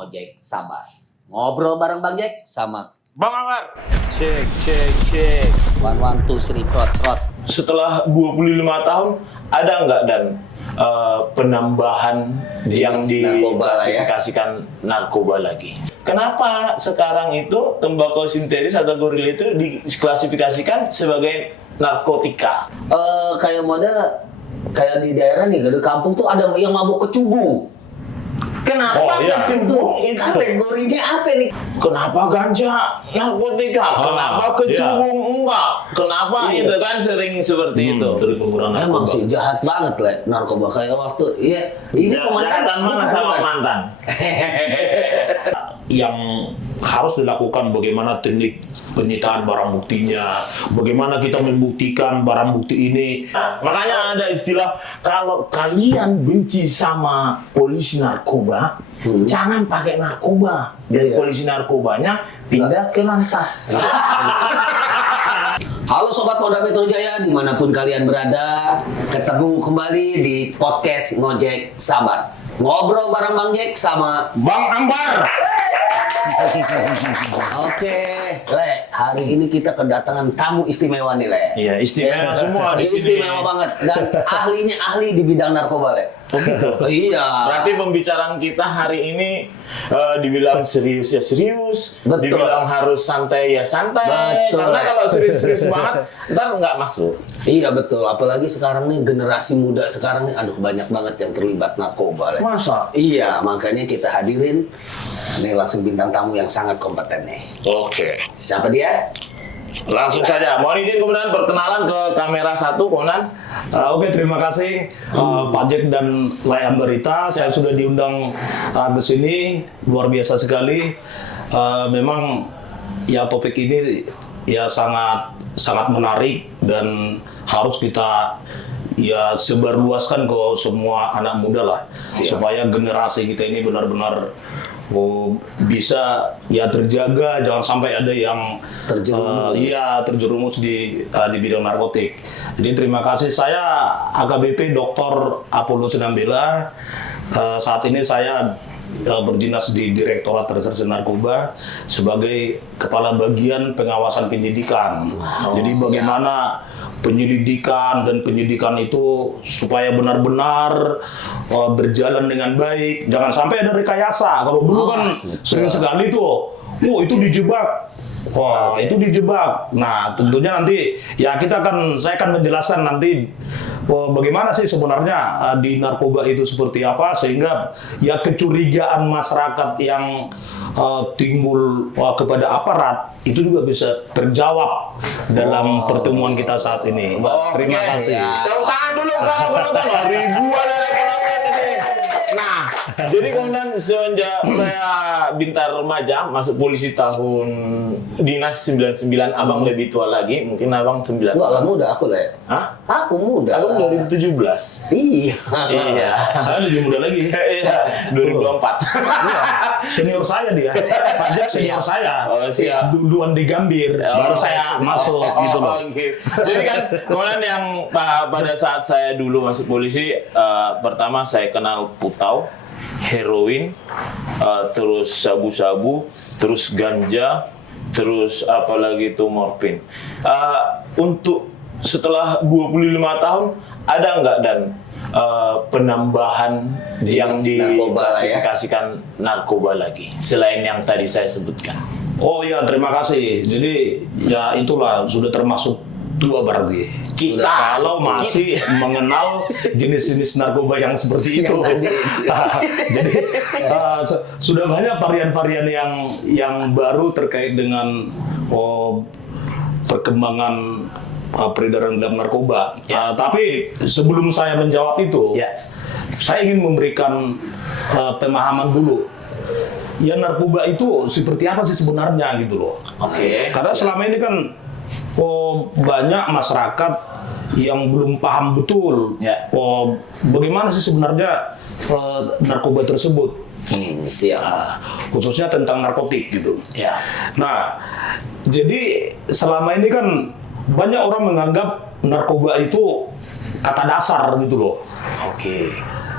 Ngojek Sabar. Ngobrol bareng Bang Jack sama Bang Amar. Cek. 112 3 trot. Setelah 25 tahun ada nggak dan penambahan yang narkoba lah ya. diklasifikasikan narkoba lagi? Kenapa sekarang itu tembakau sintetis atau goril itu diklasifikasikan sebagai narkotika? Kayak di daerah nih, di kampung tuh ada yang mabuk kecubung. Kenapa kecubung itu? Kategorinya apa nih? Kenapa ganja narkotika? Kenapa kecubung enggak? Kenapa itu kan sering seperti itu? Dari penggunaan Emang narkoba. sih jahat banget lah narkoba kayak waktu. Iya, ini Kejahatan mana sama mantan? Yang harus dilakukan bagaimana teknik penyitaan barang buktinya, bagaimana kita membuktikan barang bukti ini. Makanya ada istilah, kalau kalian benci sama polisi narkoba, jangan pakai narkoba. Dari polisi narkobanya pindah ke lantas. Halo Sobat Polda Metro Jaya, dimanapun kalian berada, ketemu kembali di podcast Ngojek Sabar. Ngobrol bareng Bang Jack sama Bang Ambar. Oke, Le, hari ini kita kedatangan tamu istimewa nih, Le. Iya, istimewa semua di sini. Istimewa banget dan ahlinya ahli di bidang narkoba, Le. Iya. Berarti pembicaraan kita hari ini dibilang serius ya serius, Betul. dibilang harus santai ya santai. Betul. Karena kalau serius-serius banget, ntar nggak masuk. Iya betul, apalagi sekarang nih generasi muda sekarang nih, aduh banyak banget yang terlibat narkoba, Le. Masa? Iya, makanya kita hadirin nih langsung bintang tamu yang sangat kompeten nih. Oke. Siapa dia? Langsung saja. Mohon izin kemudian perkenalan ke kamera 1, Konan. Oke, terima kasih Pak Jack dan Layang Berita. Saya sudah diundang ke sini, luar biasa sekali. Memang ya topik ini ya sangat menarik dan harus kita ya sebarluaskan ke semua anak muda lah. Siap. Supaya generasi kita ini benar-benar bisa ya terjaga, jangan sampai ada yang terjerumus di bidang narkotik. Jadi terima kasih. Saya AKBP Dr. Apollo Sinambela. Saat ini saya berdinas di Direktorat Reserse Narkoba sebagai Kepala Bagian Pengawasan Penyidikan. Jadi bagaimana penyelidikan dan penyidikan itu supaya benar-benar berjalan dengan baik. Jangan sampai ada rekayasa. Kalau dulu kan sering sekali tuh, itu dijebak. Wah, itu dijebak. Nah, tentunya nanti ya saya akan menjelaskan nanti bagaimana sih sebenarnya di narkoba itu seperti apa sehingga ya kecurigaan masyarakat yang timbul kepada aparat itu juga bisa terjawab dalam pertemuan kita saat ini. Terima kasih. Tepuk tangan dulu kalau penonton. Ribuan dari penonton di sini. Nah, jadi kemudian semenjak saya Bintar remaja masuk polisi tahun dinas 99, abang lebih tua lagi, mungkin abang 9. Enggak lah, muda aku, Le. Hah? Aku muda. Aku lah. 2017. Iya. Iya. Saya lebih muda lagi. Iya, 2024. Senior saya dia. Pak Jack senior saya. Oh, siap. Duluan di Gambir, baru saya masuk gitu loh. Oke. Jadi kan kemudian yang pada saat saya dulu masuk polisi, pertama saya kenal putau, heroin, terus sabu-sabu, terus ganja, terus apalagi itu morfin. Untuk setelah 25 tahun ada nggak dan penambahan yang narkoba lah ya. diklasifikasikan narkoba lagi selain yang tadi saya sebutkan? Oh ya, terima kasih. Jadi ya itulah sudah termasuk tua berarti. Kita Kalau masih mengenal jenis-jenis narkoba yang seperti itu. Jadi sudah banyak varian-varian yang baru terkait dengan perkembangan peredaran dalam narkoba. Tapi sebelum saya menjawab itu, saya ingin memberikan pemahaman dulu. Ya narkoba itu seperti apa sih sebenarnya gitu loh. Oke. Karena selama ini kan banyak masyarakat yang belum paham betul bagaimana sih sebenarnya narkoba tersebut. Khususnya tentang narkotik gitu. Ya. Nah, jadi selama ini kan banyak orang menganggap narkoba itu kata dasar gitu loh. Oke.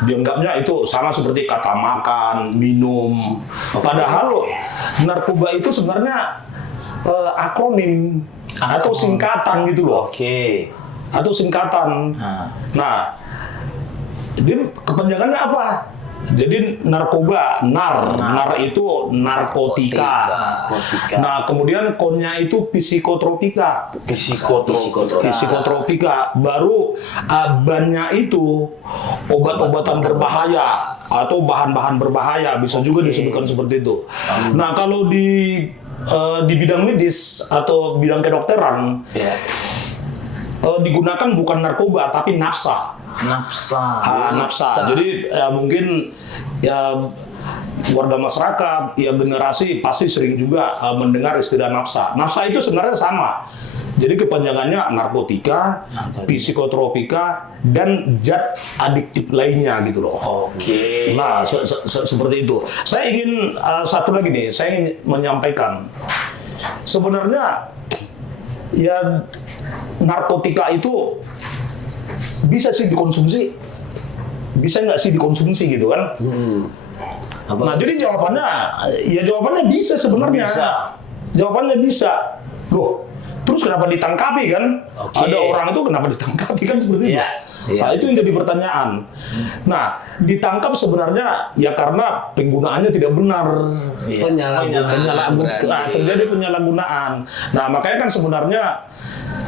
dianggapnya itu sama seperti kata makan, minum. Padahal narkoba itu sebenarnya akronim atau singkatan gitu loh. Oke. Atau singkatan. Nah, jadi kepanjangannya apa? Jadi narkoba, nar itu narkotika. Nah, kemudian konnya itu psikotropika. Psikotropika. Baru banyak itu obat-obatan berbahaya atau bahan-bahan berbahaya, bisa juga disebutkan seperti itu. Nah, kalau di bidang medis atau bidang kedokteran digunakan bukan narkoba tapi nafsa. Nafsa. Jadi mungkin warga masyarakat, generasi pasti sering juga mendengar istilah nafsa. Nafsa itu sebenarnya sama. Jadi kepanjangannya narkotika, psikotropika, dan zat adiktif lainnya gitu loh. Oke. Nah, seperti itu. Saya ingin satu lagi nih, saya ingin menyampaikan. Sebenarnya narkotika itu bisa sih dikonsumsi, bisa nggak sih dikonsumsi gitu kan? Nah, jadi jawabannya bisa sebenarnya. Jawabannya bisa. Loh, terus kenapa ditangkapi kan? Ada orang itu kenapa ditangkapi kan seperti itu? Nah, itu yang jadi pertanyaan. Nah, ditangkap sebenarnya karena penggunaannya tidak benar. Penyalahgunaan. Nah, terjadi penyalahgunaan. Nah, makanya kan sebenarnya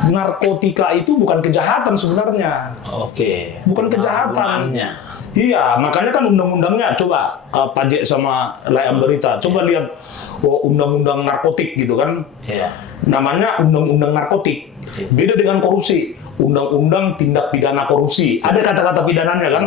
narkotika itu bukan kejahatan sebenarnya. Bukan kejahatan. Iya, makanya kan undang-undangnya coba Pak Jek sama Layam Berita, coba lihat undang-undang narkotik gitu kan. Namanya undang-undang narkotik. Beda dengan korupsi. Undang-undang tindak pidana korupsi. Ada kata-kata pidananya kan?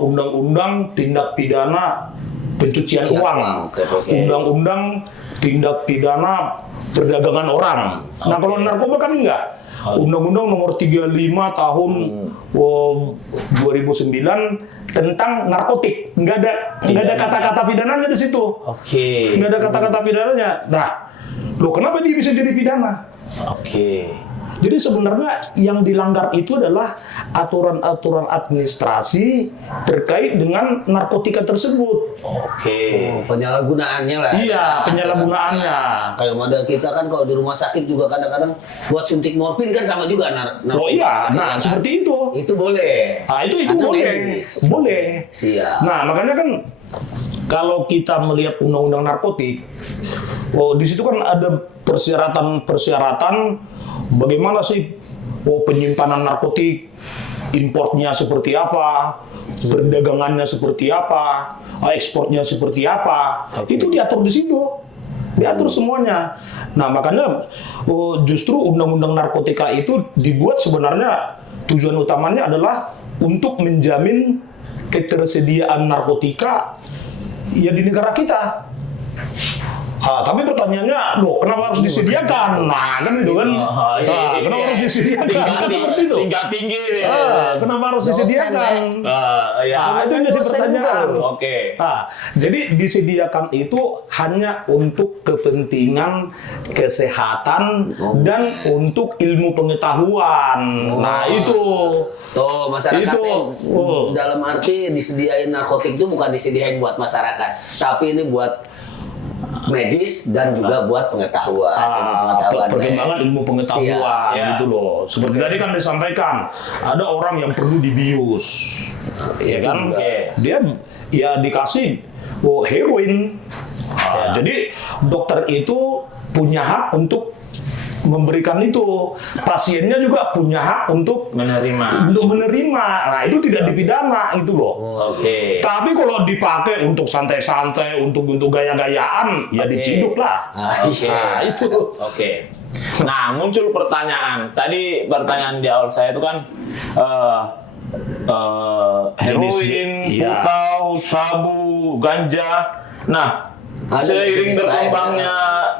Undang-undang tindak pidana pencucian uang. Undang-undang tindak pidana perdagangan orang. Nah, kalau narkoba kan enggak. Undang-Undang nomor 35 tahun 2009 tentang narkotik. Enggak ada kata-kata pidananya di situ. Enggak ada kata-kata pidananya. Nah, loh kenapa dia bisa jadi pidana? Jadi sebenarnya yang dilanggar itu adalah aturan-aturan administrasi terkait dengan narkotika tersebut. Penyalahgunaannya lah. Iya, penyalahgunaannya. Kayak model kita kan kalau di rumah sakit juga kadang-kadang buat suntik morfin kan sama juga Oh iya, nah seperti itu. Itu boleh. Nah, itu Karena boleh. medis. Boleh. Siap. Nah, makanya kan kalau kita melihat undang-undang narkotik, di situ kan ada persyaratan bagaimana sih penyimpanan narkotik, importnya seperti apa, perdagangannya seperti apa, ekspornya seperti apa. Itu diatur di situ. Diatur semuanya. Nah, makanya justru undang-undang narkotika itu dibuat sebenarnya tujuan utamanya adalah untuk menjamin ketersediaan narkotika di negara kita. Tapi pertanyaannya, loh kenapa harus disediakan? Nah, kan itu kan. Kenapa harus disediakan? Seperti itu. Tingkat tinggi. Kenapa harus disediakan? Itu yang jadi pertanyaan. Jadi disediakan itu hanya untuk kepentingan kesehatan dan untuk ilmu pengetahuan. Nah, itu. Tuh, masyarakatnya dalam arti disediain narkotik itu bukan disediain buat masyarakat, tapi ini buat medis dan juga buat pengetahuan. Perkembangan ilmu pengetahuan gitu loh. Seperti tadi kan disampaikan, ada orang yang perlu dibius, ya kan? Dia dikasih heroin. Jadi dokter itu punya hak untuk memberikan itu, pasiennya juga punya hak untuk menerima. Nah, itu tidak dipidana itu loh. Tapi kalau dipakai untuk santai-santai, untuk gaya-gayaan, diciduk lah. Itu. Nah, muncul pertanyaan. Tadi pertanyaan di awal saya itu kan heroin, putau, sabu, ganja. Nah, seiring berkembangnya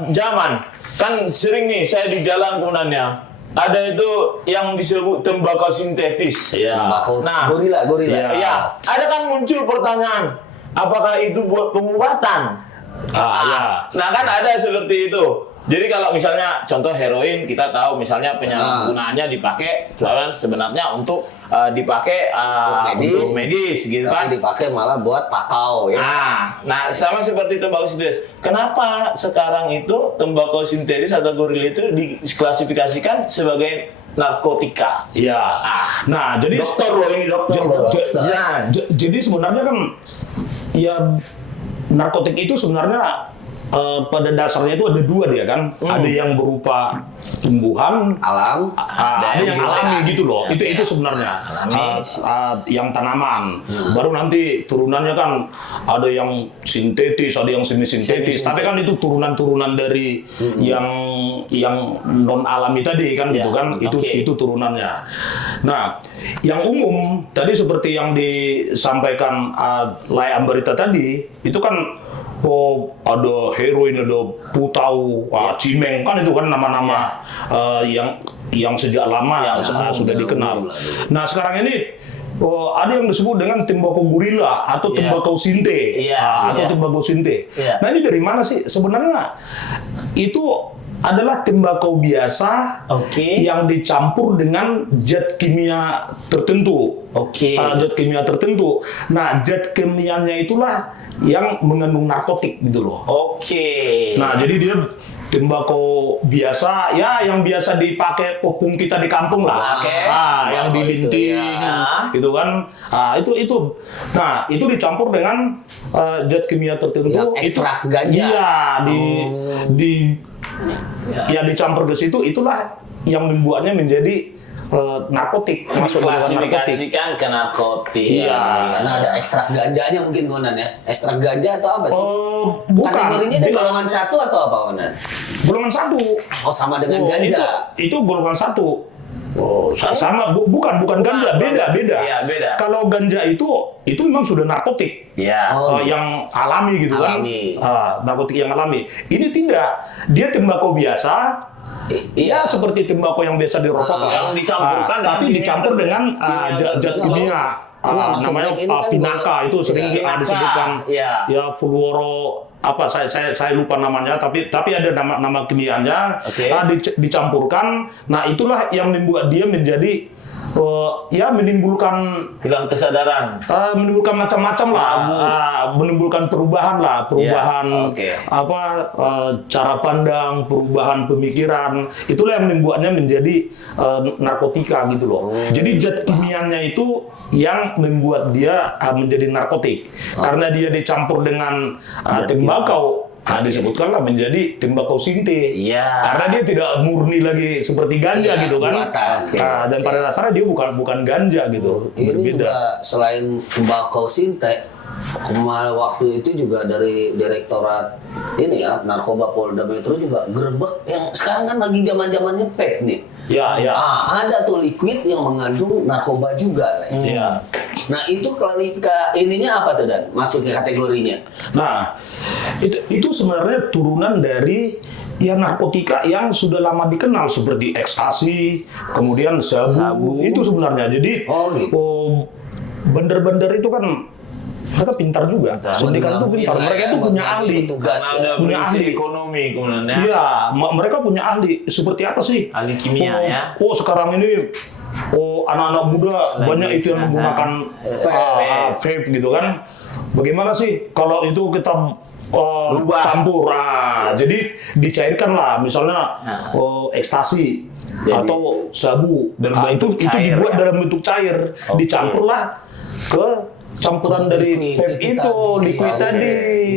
zaman, kan sering nih saya di jalan kemudiannya ada itu yang disebut tembakau sintetis. Nah, gorila. Ada kan muncul pertanyaan, apakah itu buat pengobatan? Nah kan ada seperti itu. Jadi kalau misalnya contoh heroin, kita tahu misalnya penyalahgunaannya dipakai sebenarnya untuk dipakai untuk medis gitu kan. Tapi dipakai malah buat pakau ya. Nah, sama seperti tembakau sintetis. Kenapa sekarang itu tembakau sintetis atau goril itu diklasifikasikan sebagai narkotika? Iya. Nah, jadi Dokter loh ini dokter. jadi sebenarnya kan ya narkotik itu sebenarnya pada dasarnya itu ada dua dia kan. Ada yang berupa tumbuhan Alam. ada yang alami gitu loh. Itu sebenarnya yang tanaman. Baru nanti turunannya kan ada yang sintetis, ada yang semi sintetis. Tapi kan itu turunan-turunan dari yang non alami tadi kan gitu kan. Itu turunannya. Nah, yang umum tadi seperti yang disampaikan Lai Ambarita tadi, itu kan ada heroin, ada putau, cimeng, kan itu kan nama-nama yang sejak lama sudah dikenal. Nah, sekarang ini ada yang disebut dengan tembakau gorila atau tembakau sinte, tembakau sinte. Nah, ini dari mana sih? Sebenarnya itu adalah tembakau biasa yang dicampur dengan zat kimia tertentu. Zat kimia tertentu. Nah, zat kimianya itulah yang mengandung narkotik gitu loh. Nah, jadi dia tembakau biasa ya, yang biasa dipakai opung kita di kampung lah. Yang dilinting gitu kan. Itu. Nah, itu dicampur dengan zat kimia tertentu. Yang ekstrak ganja. Iya, dicampur ke situ, itulah yang membuatnya menjadi narkotik, masuk dalam narkotik. Klasifikasikan ke narkotik. Iya, Karena ada ekstrak ganjanya mungkin Konan ya. Ekstrak ganja atau apa sih? Bukan. Kategorinya di golongan 1 atau apa Konan? Golongan 1. Oh, sama dengan ganja. Itu golongan 1. Sama, bukan ganja, beda. Iya, beda. Kalau ganja itu memang sudah narkotik. Yang alami gitu Alami. kan. Narkotik yang alami. Ini tidak. Dia tembakau biasa. Iya, seperti tembakau yang biasa dirokok yang dicampurkan tapi dicampur dengan zat kimia. Namanya pinaka, itu sering disebutkan ya fluoro apa, saya lupa namanya, tapi ada nama kimianya. Dicampurkan. Nah, itulah yang membuat dia menjadi menimbulkan hilang kesadaran, menimbulkan macam-macam lah, menimbulkan perubahan cara pandang, perubahan pemikiran, itulah yang membuatnya menjadi narkotika gitu loh. Jadi zat kimianya itu yang membuat dia menjadi narkotik, karena dia dicampur dengan tembakau. Disebutkanlah menjadi tembakau sinte, karena dia tidak murni lagi seperti ganja gitu kan. Dan pada dasarnya dia bukan ganja gitu. Ini berbeda. juga selain tembakau sinte, kemarin waktu itu juga dari Direktorat ini ya Narkoba Polda Metro juga gerebek yang sekarang kan lagi zaman-zamannya PEP nih. Ada tuh liquid yang mengandung narkoba juga. Nah, itu ininya apa tuh Dan? Masuk ke kategorinya. Nah, itu sebenarnya turunan dari narkotika yang sudah lama dikenal seperti ekstasi, kemudian sabu. Itu sebenarnya. Jadi bandar-bandar itu kan mereka pintar juga. Sindikat itu pintar. Mereka itu punya ahli. Punya ahli ekonomi kemudian. Iya, mereka punya ahli. Seperti apa sih? Ahli kimia ya. Sekarang ini anak-anak muda banyak itu yang menggunakan vape gitu kan. Bagaimana sih kalau itu kita campur? Jadi dicairkan lah, misalnya ekstasi atau sabu. Itu dibuat dalam bentuk cair. Dicampurlah ke campuran dari vape itu, liquid tadi.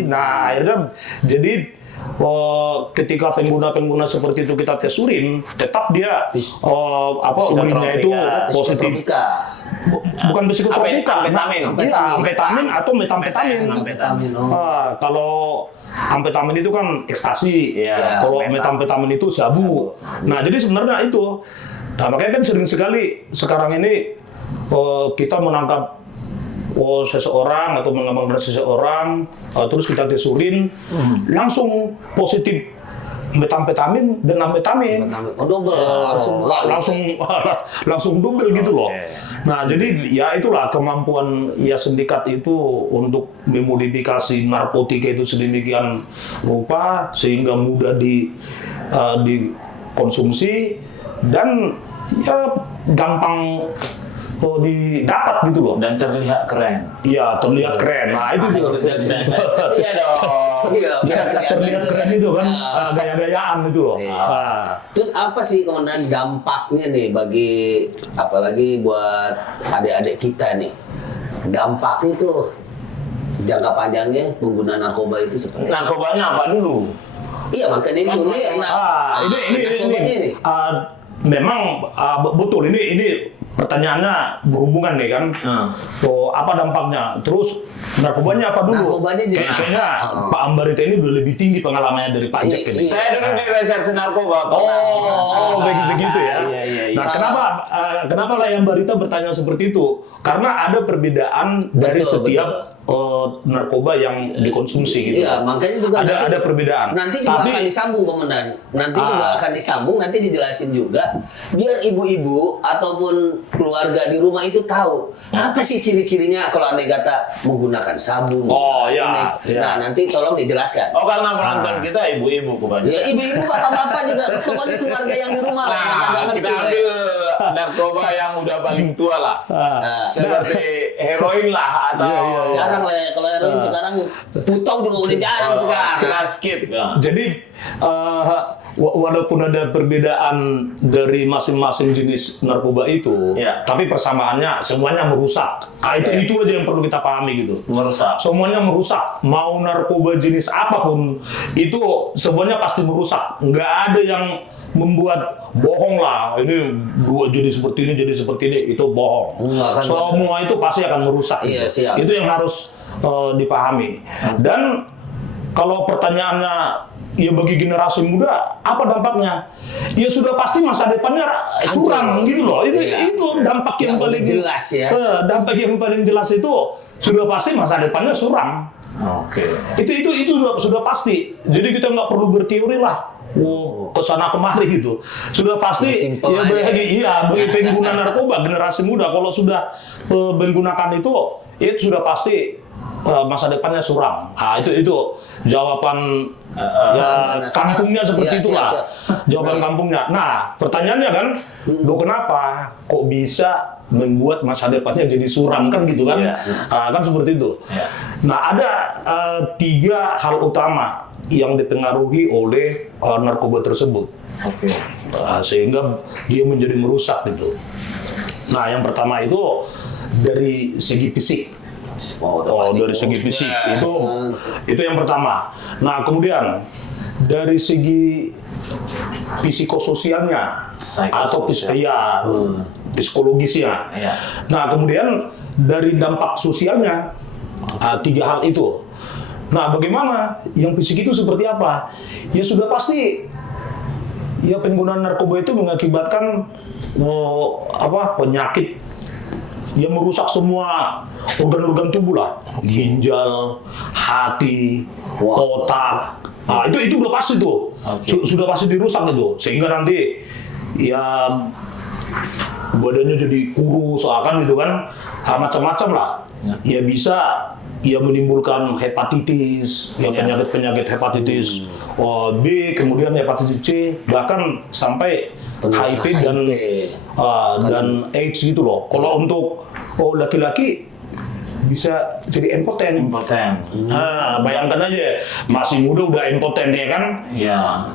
Nah, akhirnya jadi ketika pengguna seperti itu kita tes urin, tetap dia urinnya itu positif. Bukan psikotropika, amfetamin atau metamfetamin. Kalau amfetamin itu kan ekstasi, kalau metamfetamin itu sabu. Nah, jadi sebenarnya itu. Nah, makanya kan sering sekali sekarang ini kita menangkap seseorang atau mengamankan seseorang, terus kita tes urin, langsung positif metamfetamin dan amfetamin. Oh, double langsung double gitu loh. Nah, jadi ya itulah kemampuan ya sindikat itu untuk memodifikasi narkotika itu sedemikian rupa sehingga mudah dikonsumsi dan ya gampang didapat gitu loh. Dan terlihat keren. Iya, terlihat keren. Nah, itu juga Iya dong. terlihat keren itu kan, gaya-gayaan itu loh. Nah, Terus apa sih kemudian dampaknya nih bagi apalagi buat adik-adik kita nih? Dampaknya tuh jangka panjangnya pengguna narkoba itu seperti apa? Narkobanya apa dulu? Iya, makanya itu nih. Narkobanya ini. Memang betul ini pertanyaannya berhubungan nih kan. Apa dampaknya? Terus narkobanya apa dulu? Narkobanya juga. Kayaknya Pak Ambarita ini udah lebih tinggi pengalamannya dari Pak Jack ini. Saya dulu di reserse narkoba. Begitu ya. Iya. Nah, kenapa lah yang Ambarita bertanya seperti itu? Karena ada perbedaan dari setiap narkoba yang dikonsumsi gitu. Iya, makanya juga ada perbedaan. Nanti juga akan disambung, Komandan. Nanti juga akan disambung, nanti dijelasin juga biar ibu-ibu ataupun keluarga di rumah itu tahu apa sih ciri-cirinya kalau andai kata menggunakan sabu. Iya. Nah, nanti tolong dijelaskan. Oh, karena penonton kita ibu-ibu kebanyakan. Ya, ibu-ibu, bapak-bapak juga, pokoknya keluarga yang di rumah lah. yang Nah, ngerti kita lah. ambil narkoba yang udah paling tua lah. Seperti heroin lah atau Jarang lah ya, kalau heroin sekarang putau juga udah jarang sekarang. kita skip. Jadi walaupun ada perbedaan dari masing-masing jenis narkoba itu, tapi persamaannya semuanya merusak. Itu aja yang perlu kita pahami gitu. Merusak. Semuanya merusak. Mau narkoba jenis apapun itu semuanya pasti merusak. Nggak ada yang membuat bohong lah. Ini jadi seperti ini, jadi seperti ini, itu bohong. Semua itu pasti akan merusak. Iya, gitu. siap. Itu yang harus dipahami. Dan kalau pertanyaannya ya bagi generasi muda apa dampaknya? Ya sudah pasti masa depannya suram gitu loh. Itu dampak yang paling jelas ya. Dampak yang paling jelas itu sudah pasti masa depannya suram. Oke. Itu sudah pasti. Jadi kita nggak perlu berteori lah. Kesana kemari gitu. Sudah pasti ya bagi pengguna narkoba generasi muda kalau sudah menggunakan itu sudah pasti masa depannya suram. Nah, itu jawaban kampungnya seperti itulah. Jawaban kampungnya. Nah, pertanyaannya kan, kenapa kok bisa membuat masa depannya jadi suram kan gitu kan? Kan seperti itu. Nah, ada 3 hal utama yang dipengaruhi oleh narkoba tersebut. Sehingga dia menjadi merusak gitu. Nah, yang pertama itu dari segi fisik. Dari segi fisik itu yang pertama. Nah, kemudian dari segi psikososialnya atau psikologisnya. Nah, kemudian dari dampak sosialnya 3 hal itu. Nah, bagaimana yang fisik itu seperti apa? Ya sudah pasti ya penggunaan narkoba itu mengakibatkan penyakit yang merusak semua organ-organ tubuh lah, ginjal, hati, otak. Nah, itu udah pasti tuh, sudah pasti dirusak itu, sehingga nanti ya badannya jadi kurus, kan gitu kan, macam-macam lah. Ya bisa menimbulkan hepatitis, penyakit hepatitis B, kemudian hepatitis C, bahkan sampai HIV dan AIDS gitu loh. Kalau untuk laki-laki bisa jadi impoten. Bayangkan aja, masih muda udah impoten ya kan? Iya.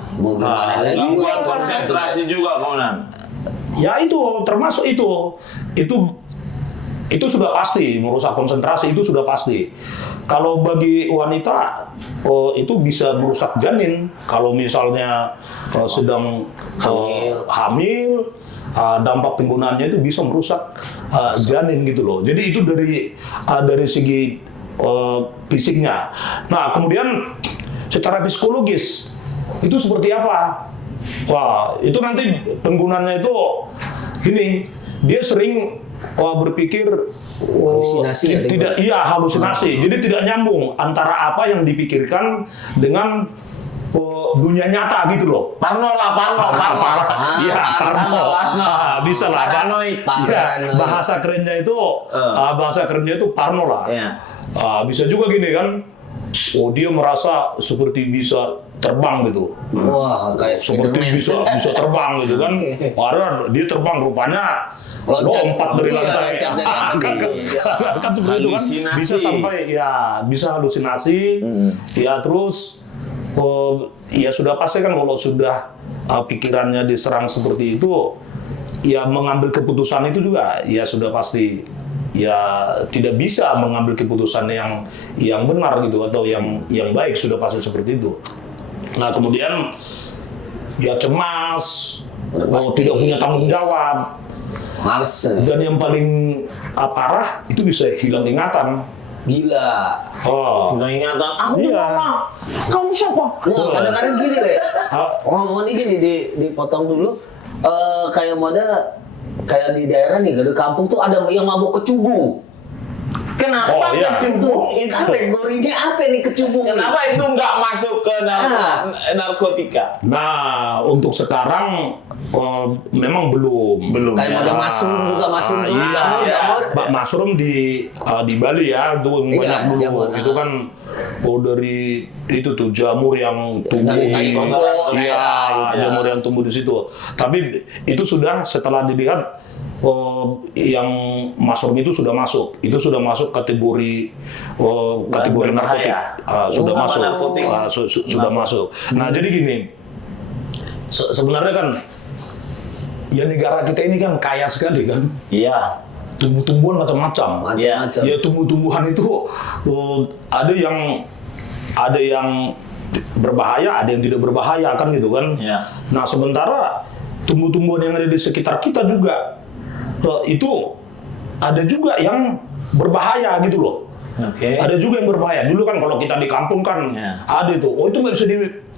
Gangguan konsentrasi juga, Konan. Ya itu termasuk itu sudah pasti merusak konsentrasi, itu sudah pasti. Kalau bagi wanita itu bisa merusak janin. Kalau misalnya sedang hamil, dampak penggunaannya itu bisa merusak janin gitu loh. Jadi itu dari segi fisiknya. Nah, kemudian secara psikologis itu seperti apa? Wah, itu nanti penggunaannya itu dia sering berpikir halusinasi halusinasi. Jadi tidak nyambung antara apa yang dipikirkan dengan dunia nyata gitu loh. Parno. Iya, Parno. Bisa lah. Paranoid. Iya, bahasa kerennya itu Parno lah. Iya. Bisa juga gini kan. Dia merasa seperti bisa terbang gitu. Wah, kayak Seperti Spiderman. bisa terbang gitu kan. Padahal dia terbang rupanya lompat dari lantai. loncat dari lantai. Kan seperti itu kan. Halusinasi. Bisa sampai bisa halusinasi. Ya terus ya sudah pasti kan kalau sudah pikirannya diserang seperti itu, ya mengambil keputusan itu juga ya sudah pasti ya tidak bisa mengambil keputusan yang benar gitu atau yang baik, sudah pasti seperti itu. Nah kemudian ya cemas, tidak punya tanggung jawab, Males. dan yang paling parah itu bisa hilang ingatan. Gila. Nggak ingatan. Aku Iya. mama. Kamu siapa? Nah, kadang-kadang gini Le. Ngomong ini gini dipotong dulu. Kayak kayak di daerah nih, di kampung tuh ada yang mabuk kecubung. Kenapa iya. kecubung itu? Kategorinya apa nih kecubung? Kenapa itu nggak masuk ke narkotika? Nah untuk sekarang memang belum. Kayak ya. model mushroom juga, mushroom tuh. Iya, Jamur. mushroom di Bali ya, itu Iya, banyak dulu. jamur. Itu kan dari itu tuh jamur yang tumbuh Dari di, tai koko, iya, jamur yang tumbuh di situ. Tapi itu sudah setelah dilihat yang mushroom itu sudah masuk kategori narkotik. Sudah Bukan masuk, narkotik. sudah masuk. Nah jadi gini, sebenarnya kan ya negara kita ini kan kaya sekali kan. Iya. Tumbuh-tumbuhan macam-macam. Macam-macam. Ya tumbuh-tumbuhan itu ada yang berbahaya, ada yang tidak berbahaya kan gitu kan. Iya. Nah sementara tumbuh-tumbuhan yang ada di sekitar kita juga itu ada juga yang berbahaya gitu loh. Oke. Ada juga yang berbahaya. Dulu kan kalau kita di kampung kan Ya. ada itu. Itu nggak bisa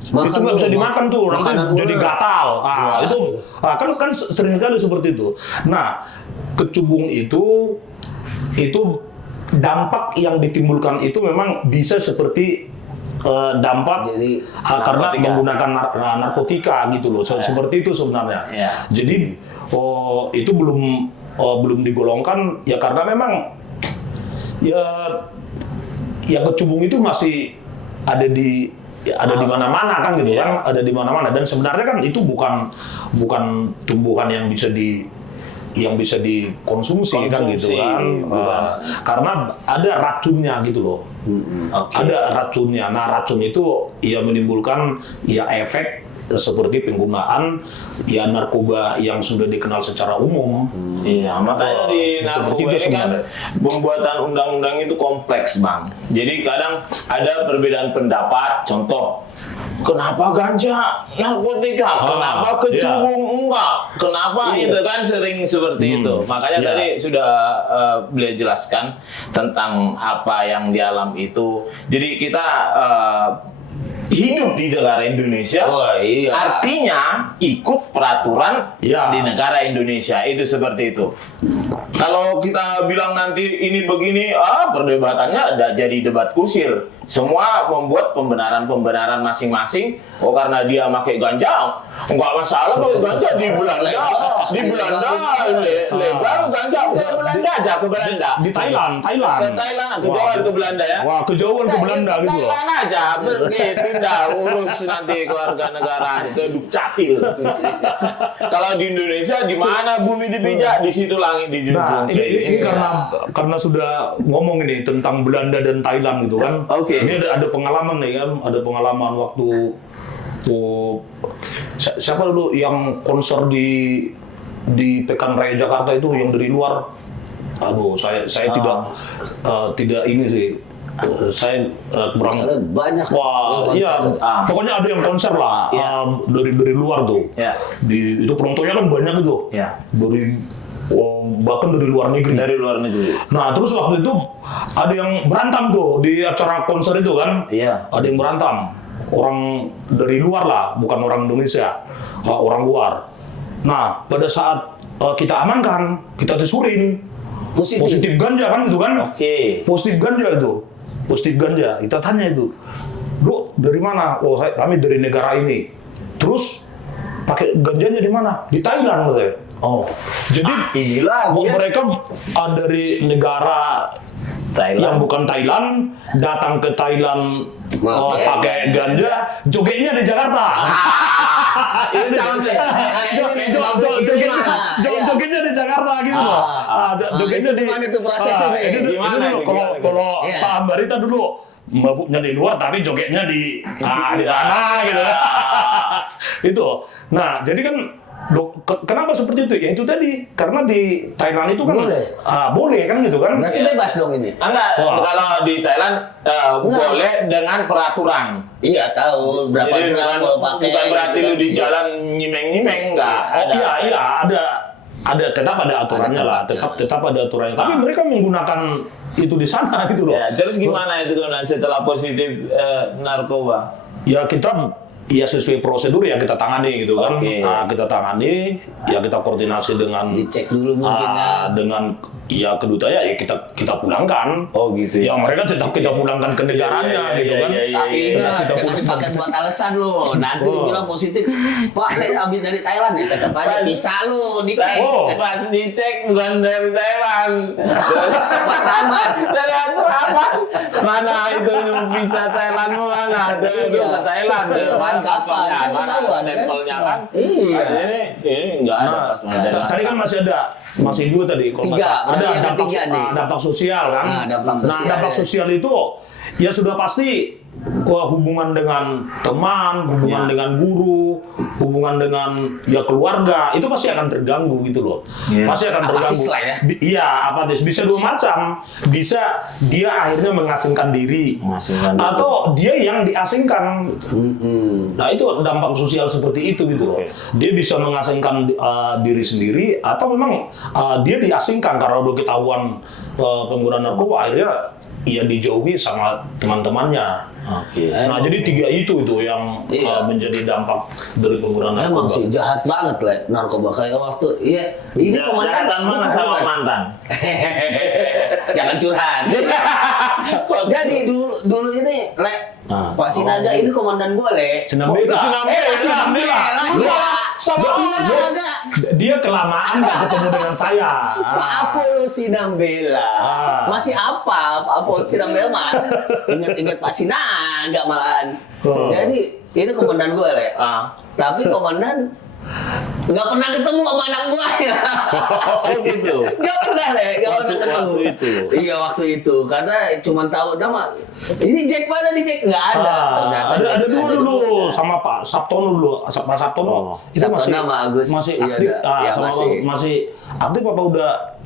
Makan bisa tuh, dimakan tuh, nanti makanan jadi ular. gatal. Itu kan sering sekali seperti itu. Nah, kecubung itu dampak yang ditimbulkan itu memang bisa seperti dampak Jadi, karena narkotika. menggunakan narkotika gitu loh. Seperti itu sebenarnya. Ya. Jadi itu belum digolongkan ya karena memang ya kecubung itu masih ada di mana-mana kan gitu kan, ada di mana-mana, dan sebenarnya kan itu bukan tumbuhan yang bisa dikonsumsi kan gitu kan. Karena ada racunnya gitu loh. Oke. Ada racunnya. Nah, racun itu ya menimbulkan ya efek seperti penggunaan ya narkoba yang sudah dikenal secara umum. Iya, makanya di narkoba Seperti itu ini kan sebenarnya. pembuatan undang-undang itu kompleks, Bang. Jadi kadang ada perbedaan pendapat. Contoh, kenapa ganja narkotika? Kenapa kecubung enggak? Kenapa itu kan sering seperti itu. Makanya Iya. tadi sudah beliau jelaskan tentang apa yang di alam itu. Jadi kita hidup di negara Indonesia, Oh, iya. artinya ikut peraturan Iya. di negara Indonesia, itu seperti itu. Kalau kita bilang nanti ini begini, perdebatannya ada jadi debat kusir. Semua membuat pembenaran masing-masing. Oh karena dia pakai ganja, enggak masalah pakai ganja di Belanda. Di Belanda legal ganja ke Belanda aja ke Belanda. Di Thailand. Ke Thailand, kejauhan ke Belanda ya. Wah, kejauhan ke Belanda gitu loh. Thailand aja, pergi pindah urus nanti keluarga negaraan ke Dukcapil. Kalau di Indonesia di mana bumi dipijak, di situ langit dijunjung. Nah, ini karena sudah ngomong ini tentang Belanda dan Thailand gitu kan. Oke. Ini ada pengalaman nih kan, ada pengalaman waktu siapa dulu yang konser di Pekan Raya Jakarta itu yang dari luar. Aduh, saya tidak ini sih. Saya kurang. Masalah banyak. Wah, yang iya. konser. Pokoknya ada yang konser lah Iya. dari luar tuh. Iya. Itu penontonnya kan banyak gitu. Iya. Bahkan dari luar negeri. Dari luar negeri. Nah, terus waktu itu ada yang berantem tuh di acara konser itu kan. Iya. Ada yang berantem. Orang dari luar lah, bukan orang Indonesia. Orang luar. Nah, pada saat kita amankan, kita tesurin. Positif ganja kan gitu kan. Oke. Positif ganja itu. Positif ganja. Kita tanya itu. Bro, dari mana? Oh, kami dari negara ini. Terus pakai ganjanya di mana? Di Thailand katanya. Oh, jadi mereka dari negara yang bukan Thailand datang ke Thailand pakai ganja, jogetnya di Jakarta. Ini Jogetnya di Jakarta gitu loh. Jogetnya di gimana itu prosesnya nih? Kalau Pak Barita dulu mabuknya di luar tapi jogetnya di mana gitu. Itu. Nah, jadi kan kenapa seperti itu? Ya itu tadi, karena di Thailand itu kan boleh kan gitu kan? Berarti bebas dong ini. Enggak, kalau di Thailand boleh dengan peraturan. Iya, tahu berapa Jadi gram mau pakai. bukan berarti lu di jalan nyimeng-nyimeng, enggak. Iya, ada tetap ada aturannya lah, tetap ada aturannya. Tapi mereka menggunakan itu di sana gitu loh. Ya, terus gimana itu kan setelah positif narkoba? Ya kita sesuai prosedur ya kita tangani gitu kan. Oke. Nah, kita tangani, ya kita koordinasi dengan Dicek dulu mungkin dengan kedutaan ya kita pulangkan. Oh gitu ya. Ya mereka tetap kita pulangkan ke negaranya gitu kan. Tapi ingat, jangan dipakai buat alasan lo. Nanti bilang positif, Pak saya ambil dari Thailand ya, tetap aja bisa lo dicek. Pas dicek bukan dari Thailand. Matraman. Dari Matraman. Mana itu bisa Thailand mana? Itu ke Thailand. Kapan? Kan ketahuan kan? Stempelnya kan. Iya. Ini enggak ada pas Mandela. Tadi kan masih dua tadi kalau nggak salah. Ada dampak sosial kan. Dampak sosial. Nah, dampak sosial itu ya sudah pasti hubungan dengan teman, hubungan dengan guru, hubungan dengan keluarga itu pasti akan terganggu gitu loh. Pasti akan terganggu. Apatis lah ya. Iya, apatis. Bisa dua macam. Bisa dia akhirnya mengasingkan diri. Atau dia yang diasingkan. Nah, itu dampak sosial seperti itu gitu loh. Dia bisa mengasingkan diri sendiri atau memang dia diasingkan karena udah ketahuan pengguna narkoba, akhirnya dijauhi sama teman-temannya. Oke. Nah, jadi tiga itu yang menjadi dampak dari pengguna narkoba. Emang sih jahat banget lah narkoba kayak waktu. Iya, ini komandan mana sama mantan? Jangan curhat. Jadi dulu ini Pak Sinaga ini komandan gue Sinambela. Sama Dia kelamaan nggak ketemu dengan saya. Pak Apollo Sinambela. Masih apa Pak Apollo Sinambela mah? Ingat Pak Sinaga malahan. Jadi ini komandan gue Tapi komandan nggak pernah ketemu sama anak gua ya. Oh gitu. Nggak pernah ketemu. Waktu itu. Iya waktu itu karena cuma tahu nama. Ini Jack mana nih Jack? Nggak ada. Ternyata ada dulu sama Pak Sabtono dulu. Pak Sabtono itu Sabtono sama Agus masih aktif. Masih aktif apa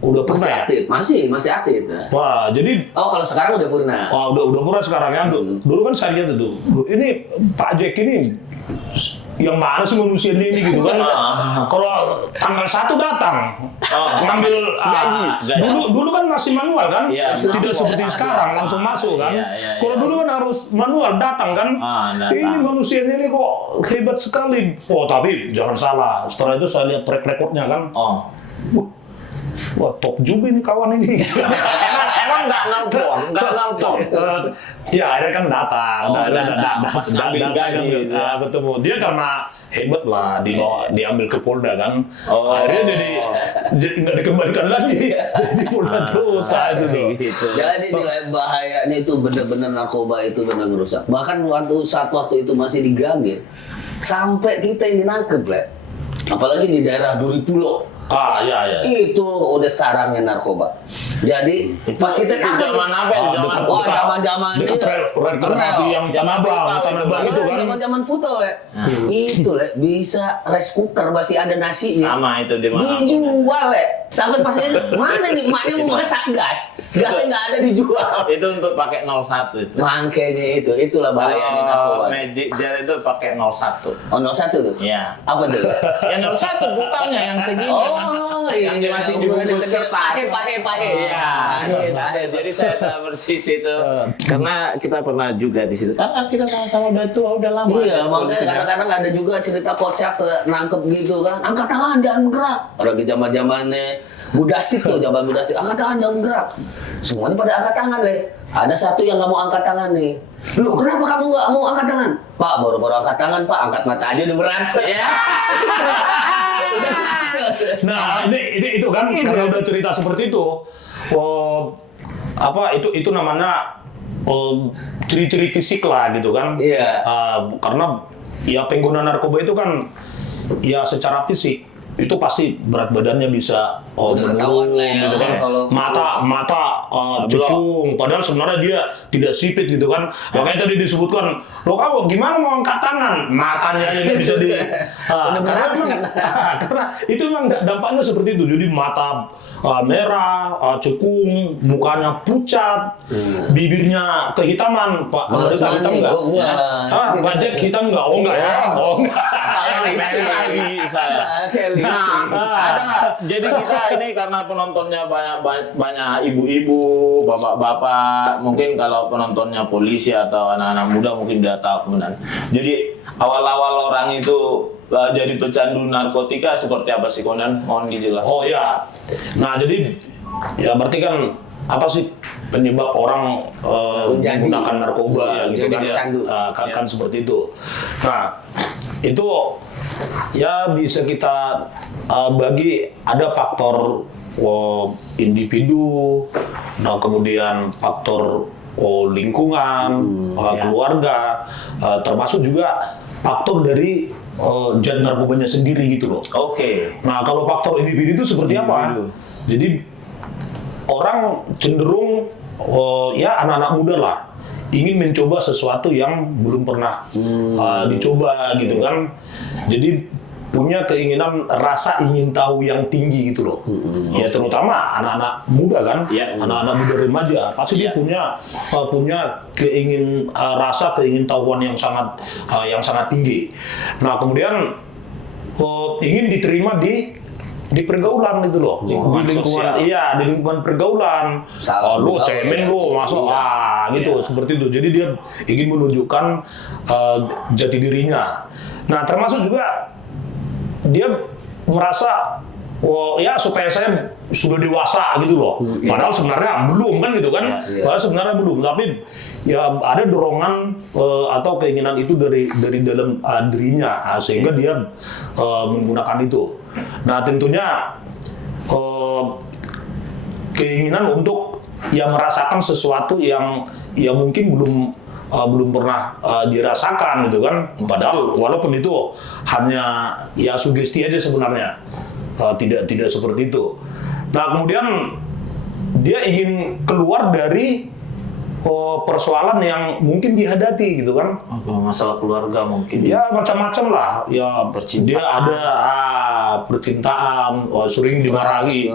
udah purna ya? Masih aktif. Wah, jadi kalau sekarang udah purna. Oh, udah purna sekarang ya. Dulu kan saya lihat itu. Ini Pak Jack ini yang mana sih manusianya ini gitu kan? Kalau tanggal 1 datang ngambil dulu kan masih manual kan? Tidak seperti sekarang langsung masuk kan? Kalau dulu kan harus manual datang kan? Ini manusianya ini kok hebat sekali. Oh tapi jangan salah. Setelah itu saya lihat track recordnya kan? Wah top juga ini kawan ini. Emang nggak nonton. Ya akhirnya kan datang, datang ketemu dia karena hebat lah diambil ke Polda kan. Akhirnya jadi nggak dikembalikan lagi, jadi Polda terus gitu. Jadi nilai bahayanya itu benar-benar narkoba itu benar merusak. Bahkan waktu itu masih di Gambir, sampai kita ini nangkep apalagi di daerah Duri Pulo. Iya. Itu udah sarangnya narkoba. Jadi pas kita zaman apa? Zaman-zaman itu yang Tanah Abang itu kan. Zaman-zaman Puto Itu bisa rice cooker masih ada nasinya. Sama itu di mana? Dijual sampai pas ini mana nih emaknya mau masak gasnya nggak ada dijual. Itu untuk pakai 01 itu. Makanya itulah bahayanya narkoba. Magic Jar itu pakai 01. Oh 01 tuh? Iya. Apa tuh? Yang 01 bukannya yang segini. Oh iya, masih dibungkus kertas. Pahe. Iya. Jadi saya tahu persis itu karena kita pernah juga di situ. Karena kita sama-sama udah tua, udah lama. Iya, makanya kadang-kadang ada juga cerita kocak nangkep gitu kan. Angkat tangan jangan bergerak. Orang di zaman-zamannya Budastik tuh, zaman Budastik. Angkat tangan jangan bergerak. Semuanya pada angkat tangan Ada satu yang nggak mau angkat tangan nih. Loh, kenapa kamu nggak mau angkat tangan? Pak, baru-baru angkat tangan, Pak. Angkat mata aja udah berat. Ya. Nah, ini itu kan karena udah cerita seperti itu. Itu namanya ciri-ciri fisik lah gitu kan. Iya. Karena ya pengguna narkoba itu kan ya secara fisik itu pasti berat badannya bisa ketahuan lah ya, gitu kan. kalau Mata cekung, padahal sebenarnya dia tidak sipit gitu kan. Makanya tadi disebutkan, lo kamu gimana mau angkat tangan, matanya aja nggak bisa di karena itu memang dampaknya seperti itu. Jadi mata merah, cekung, mukanya pucat, bibirnya kehitaman. Pak Jack hitam nggak? Pak Jack hitam nggak? Oh enggak ya? Oh enggak. lagi saya. Ada. Jadi kita ini karena penontonnya banyak ibu-ibu, bapak-bapak, mungkin kalau penontonnya polisi atau anak-anak muda mungkin tidak tahu kemudian. Jadi awal-awal orang itu jadi pecandu narkotika seperti apa sih Konan? Mohon dijelaskan. Oh ya. Nah jadi ya berarti kan apa sih penyebab orang menggunakan narkoba gitu kan? Kan seperti itu. Nah itu ya bisa kita bagi ada faktor individu, nah kemudian faktor lingkungan, keluarga, termasuk juga faktor dari zat narkobanya sendiri gitu loh. Oke. Nah kalau faktor individu itu seperti apa? Jadi orang cenderung ya anak-anak muda lah ingin mencoba sesuatu yang belum pernah dicoba gitu kan. Jadi punya keinginan rasa ingin tahu yang tinggi gitu loh. Ya terutama anak-anak muda kan, anak-anak muda remaja pasti dia punya rasa keingintahuan yang sangat tinggi. Nah kemudian ingin diterima di pergaulan gitu loh, di lingkungan, di lingkungan pergaulan. Lu cemen lu masuk gitu seperti itu. Jadi dia ingin menunjukkan jati dirinya. Nah termasuk juga dia merasa ya supaya saya sudah dewasa gitu loh. Padahal sebenarnya belum kan gitu kan. Padahal sebenarnya belum, tapi ya ada dorongan atau keinginan itu dari dalam dirinya sehingga dia menggunakan itu. Nah tentunya keinginan untuk ya merasakan sesuatu yang mungkin belum pernah dirasakan gitu kan. Padahal walaupun itu hanya ya sugesti aja sebenarnya, tidak seperti itu. Nah kemudian dia ingin keluar dari persoalan yang mungkin dihadapi gitu kan. Masalah keluarga mungkin. Ya macam-macam lah. Ya percintaan. Dia ada percintaan, sering dimarahi.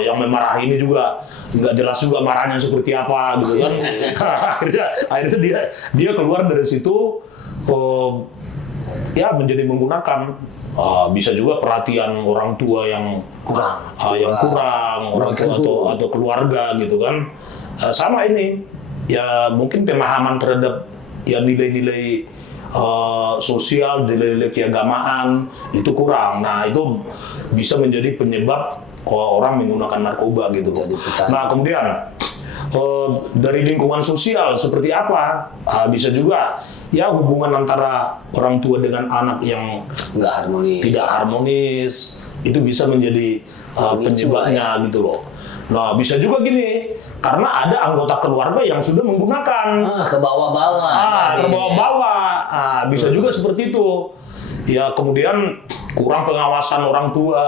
Yang memarahi ini juga nggak jelas juga marahnya seperti apa gitu kan. akhirnya dia keluar dari situ ya menjadi menggunakan. Bisa juga perhatian orang tua yang kurang, orang tua atau keluarga gitu kan. Sama ini ya mungkin pemahaman terhadap ya nilai-nilai sosial, nilai-nilai keagamaan itu kurang. Nah itu bisa menjadi penyebab orang menggunakan narkoba gitu. Nah kemudian dari lingkungan sosial seperti apa? Bisa juga ya hubungan antara orang tua dengan anak yang tidak harmonis itu bisa menjadi penyebabnya gitu loh. Nah bisa juga gini, karena ada anggota keluarga yang sudah menggunakan ke bawah-bawah. Bisa juga seperti itu. Ya kemudian kurang pengawasan orang tua.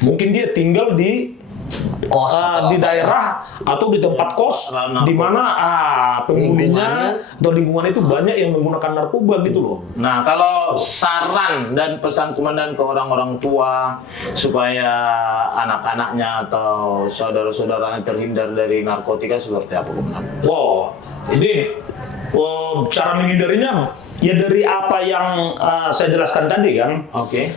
Mungkin dia tinggal di daerah atau di tempat kos di mana penghuninya atau lingkungan itu banyak yang menggunakan narkoba gitu loh. Nah, kalau saran dan pesan komandan ke orang-orang tua supaya anak-anaknya atau saudara-saudaranya terhindar dari narkotika seperti apa, Komandan? Ini cara menghindarinya ya dari apa yang saya jelaskan tadi kan. Oke.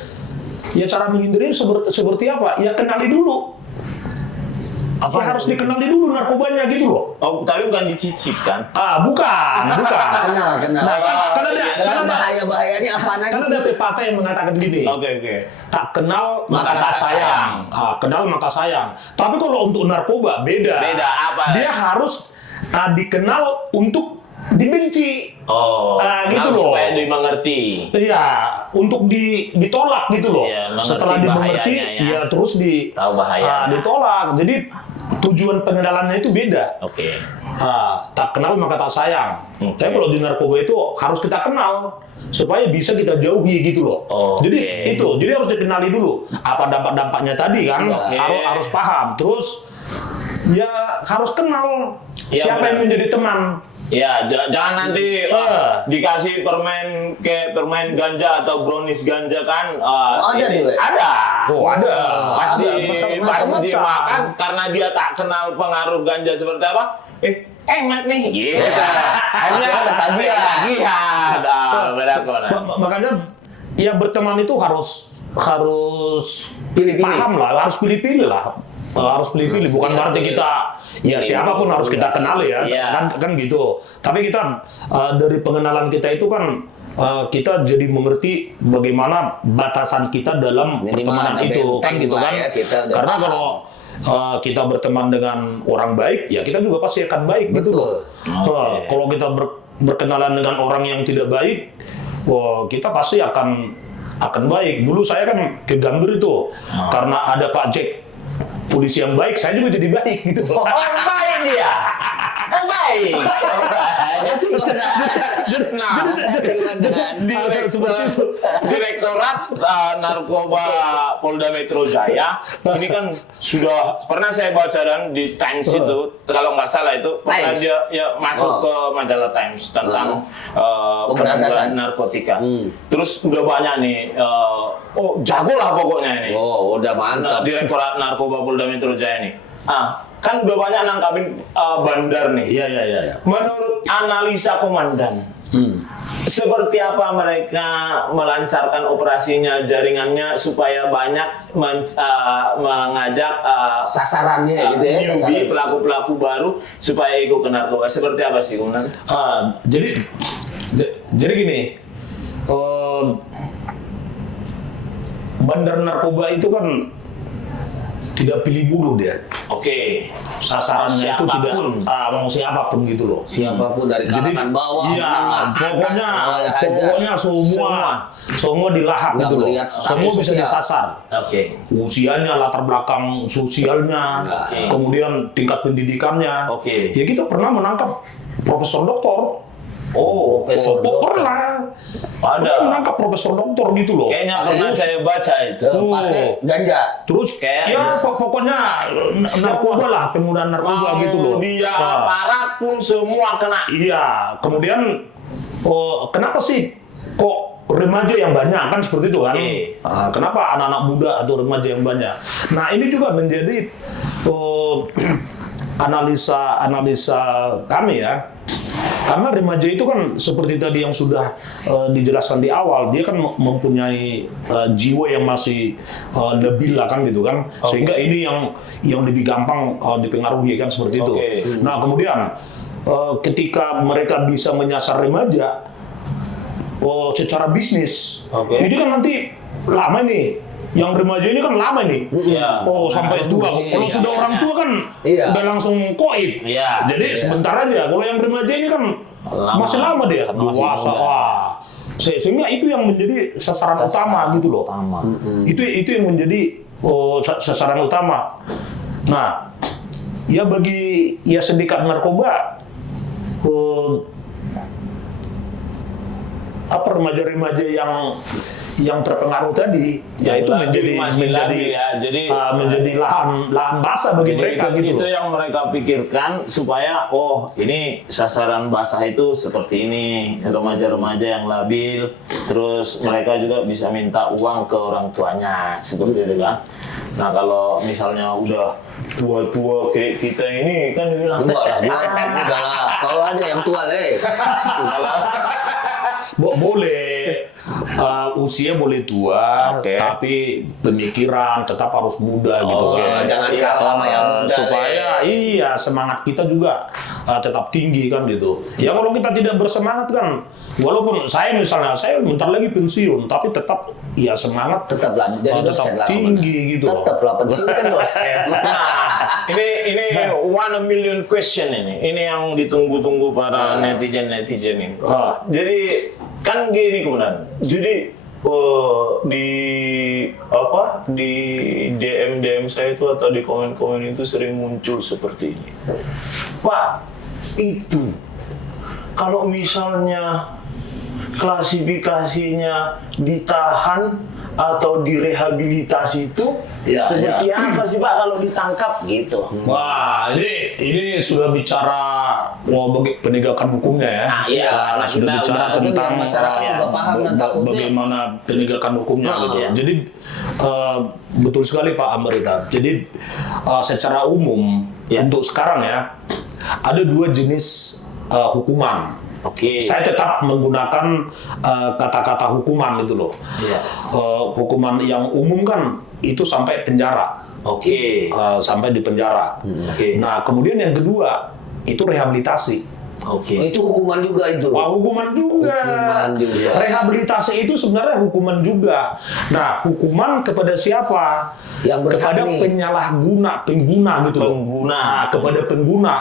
Ya cara menghindari seperti apa? Ya kenali dulu. Apa harus dikenali dulu narkobanya gitu loh. Oh, tapi bukan dicicip kan? Bukan. Kenal. Nah, kan ada bahaya-bahayanya apa aja kan sih? ada pepatah yang mengatakan gini. Oke. Tak kenal maka tak sayang. Kenal maka sayang. Tapi kalau untuk narkoba beda. Beda apa? Dia harus dikenal untuk dibenci. Gitu harus loh. supaya dimengerti. Iya, untuk ditolak gitu loh. Iya, mengerti Setelah dimengerti, bahayanya, ya. ya terus Tahu bahaya. ditolak. Jadi tujuan pengenalannya itu beda. Oke. Tak kenal maka tak sayang. Oke. Tapi kalau di narkoba itu harus kita kenal supaya bisa kita jauhi gitu loh. Oke. Jadi harus dikenali dulu apa dampak-dampaknya tadi kan. Oke. Harus paham. Terus ya harus kenal Ya, siapa yang menjadi teman. Ya, jangan nanti dikasih permen kayak permen ganja atau brownies ganja kan. Ada ini- tuh, Le? Ada. Ada. Pas Macam-macam. dimakan karena dia tak kenal pengaruh ganja seperti apa. Enak nih, gitu. Akhirnya ketagihan. Beda kemana? Makanya ya berteman itu harus Pilih-pilih. paham lah, harus pilih-pilih lah. Harus pilih-pilih, bukan berarti kita ya siapapun harus kita kenal ya, Iya. kan gitu. Tapi kita dari pengenalan kita itu kan kita jadi mengerti bagaimana batasan kita dalam Minimal pertemanan ada itu kan benteng gitu lah kan. ya, kita udah Karena paham. kalau kita berteman dengan orang baik, ya kita juga pasti akan baik gitu loh. Kalau kita berkenalan dengan orang yang tidak baik, kita pasti akan baik. Dulu saya kan ke Gambir itu karena ada Pak Jack, polisi yang baik, saya juga jadi baik gitu. Baik dia. Baik. Direktorat Narkoba Polda Metro Jaya ini kan sudah pernah saya baca dan di Times itu, kalau nggak salah itu pernah Times? dia ya masuk ke majalah Times tentang Pemberantasan narkotika. Terus udah banyak nih, jago lah pokoknya ini. Udah mantap. Direktorat Narkoba Polda Metro Jaya nih. Kan udah banyak nangkapin bandar nih. Iya. Menurut analisa komandan, seperti apa mereka melancarkan operasinya, jaringannya supaya banyak mengajak Sasarannya gitu ya. newbie, pelaku-pelaku baru supaya ikut ke narkoba? Seperti apa sih, komandan? Jadi gini, bandar narkoba itu kan tidak pilih bulu dia. Oke. Sasarannya itu tidak mau siapapun gitu loh. Siapapun dari kalangan bawah, menengah, atas, pokoknya semua dilahap Nggak gitu loh. melihat status Semua bisa sosial. disasar. Oke. Usianya, latar belakang sosialnya, kemudian tingkat pendidikannya. Oke. Ya kita pernah menangkap profesor doktor. Profesor doktor. Pernah Ada. menangkap profesor doktor gitu loh. Kayaknya pernah saya baca itu. Pakai ganja. Terus Kayak pokoknya narkoba lah, penggunaan narkoba gitu loh. Dia aparat pun semua kena. Iya, kemudian kenapa sih kok remaja yang banyak kan seperti itu kan? Kenapa anak-anak muda atau remaja yang banyak? Nah ini juga menjadi analisa kami ya. Karena remaja itu kan seperti tadi yang sudah dijelaskan di awal, dia kan mempunyai jiwa yang masih lebih lah kan gitu kan, sehingga ini yang lebih gampang dipengaruhi kan seperti itu. Nah kemudian ketika mereka bisa menyasar remaja secara bisnis, ini kan nanti lama nih. Yang remaja ini kan lama nih, sampai tua. Kalau sudah orang tua kan udah langsung koit. Jadi sebentar aja. Kalau yang remaja ini kan masih lama dia, dewasa. Sehingga itu yang menjadi sasaran utama gitu loh. Itu yang menjadi sasaran utama. Nah, ya bagi sindikat narkoba, remaja-remaja yang terpengaruh tadi, ya itu menjadi lahan basah bagi mereka gitu. Itu yang mereka pikirkan supaya ini sasaran basah itu seperti ini, remaja-remaja yang labil, terus mereka juga bisa minta uang ke orang tuanya seperti itu kan. Nah kalau misalnya udah tua-tua kayak kita ini kan dibilang Udah lah, kalau ada yang tua Le. Boleh usia boleh tua, Oke. tapi pemikiran tetap harus muda gitu Oh, kan. jangan kalah sama yang muda. Supaya iya semangat kita juga tetap tinggi kan gitu. Ya kalau kita tidak bersemangat kan, walaupun saya misalnya saya bentar lagi pensiun, tapi tetap ya semangat Tetap lah, jadi tetap dosen lah. tinggi gitu. Tetap lah, pensiun kan dosen. Nah, ini one a million question ini. Ini yang ditunggu-tunggu para netizen ini. Jadi kan gini kemudian. Jadi di di DM saya itu atau di komen-komen itu sering muncul seperti ini. Pak, itu kalau misalnya klasifikasinya ditahan atau direhabilitasi itu Ya, seperti apa sih Pak kalau ditangkap gitu? Wah, ini sudah bicara penegakan hukumnya ya. Nah, iya. Nah, sudah Kita bicara udah- tentang masyarakat juga paham dan takutnya. bagaimana penegakan hukumnya gitu. iya. Jadi betul sekali Pak Amrita. Jadi secara umum Ya. untuk sekarang ya ada dua jenis hukuman. Oke. Saya tetap menggunakan kata-kata hukuman itu loh. Iya. Hukuman yang umum kan itu sampai penjara. Oke. Sampai di penjara. Oke. Nah, kemudian yang kedua itu rehabilitasi. Oke. Oh, itu hukuman juga itu. Wah, hukuman juga. Hukuman juga. Rehabilitasi itu sebenarnya hukuman juga. Nah, hukuman kepada siapa? Yang berhak kepada nih. pengguna gitu loh. Pengguna. Nah, kepada pengguna.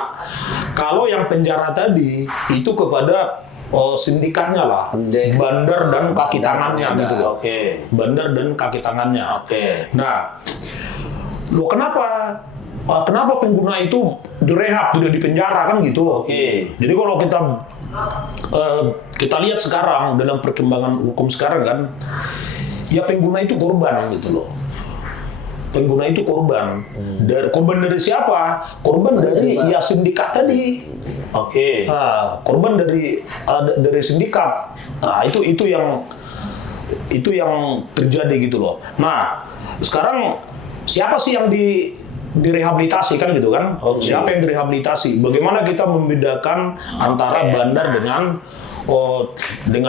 Kalau yang penjara tadi itu kepada sindikatnya lah, bandar dan kaki tangannya gitu loh. Oke. Bandar dan kaki tangannya. Oke. Nah, loh kenapa? Kenapa pengguna itu direhab, tidak dipenjara kan gitu? Oke. Jadi kalau kita lihat sekarang dalam perkembangan hukum sekarang kan, ya pengguna itu korban gitu loh. Pengguna itu korban. Korban dari siapa? Korban dari ya sindikat tadi. Oke. Korban dari sindikat. Nah, itu yang terjadi gitu loh. Nah, sekarang siapa sih yang direhabilitasi kan gitu kan? Oke. Siapa yang direhabilitasi? Bagaimana kita membedakan antara bandar dengan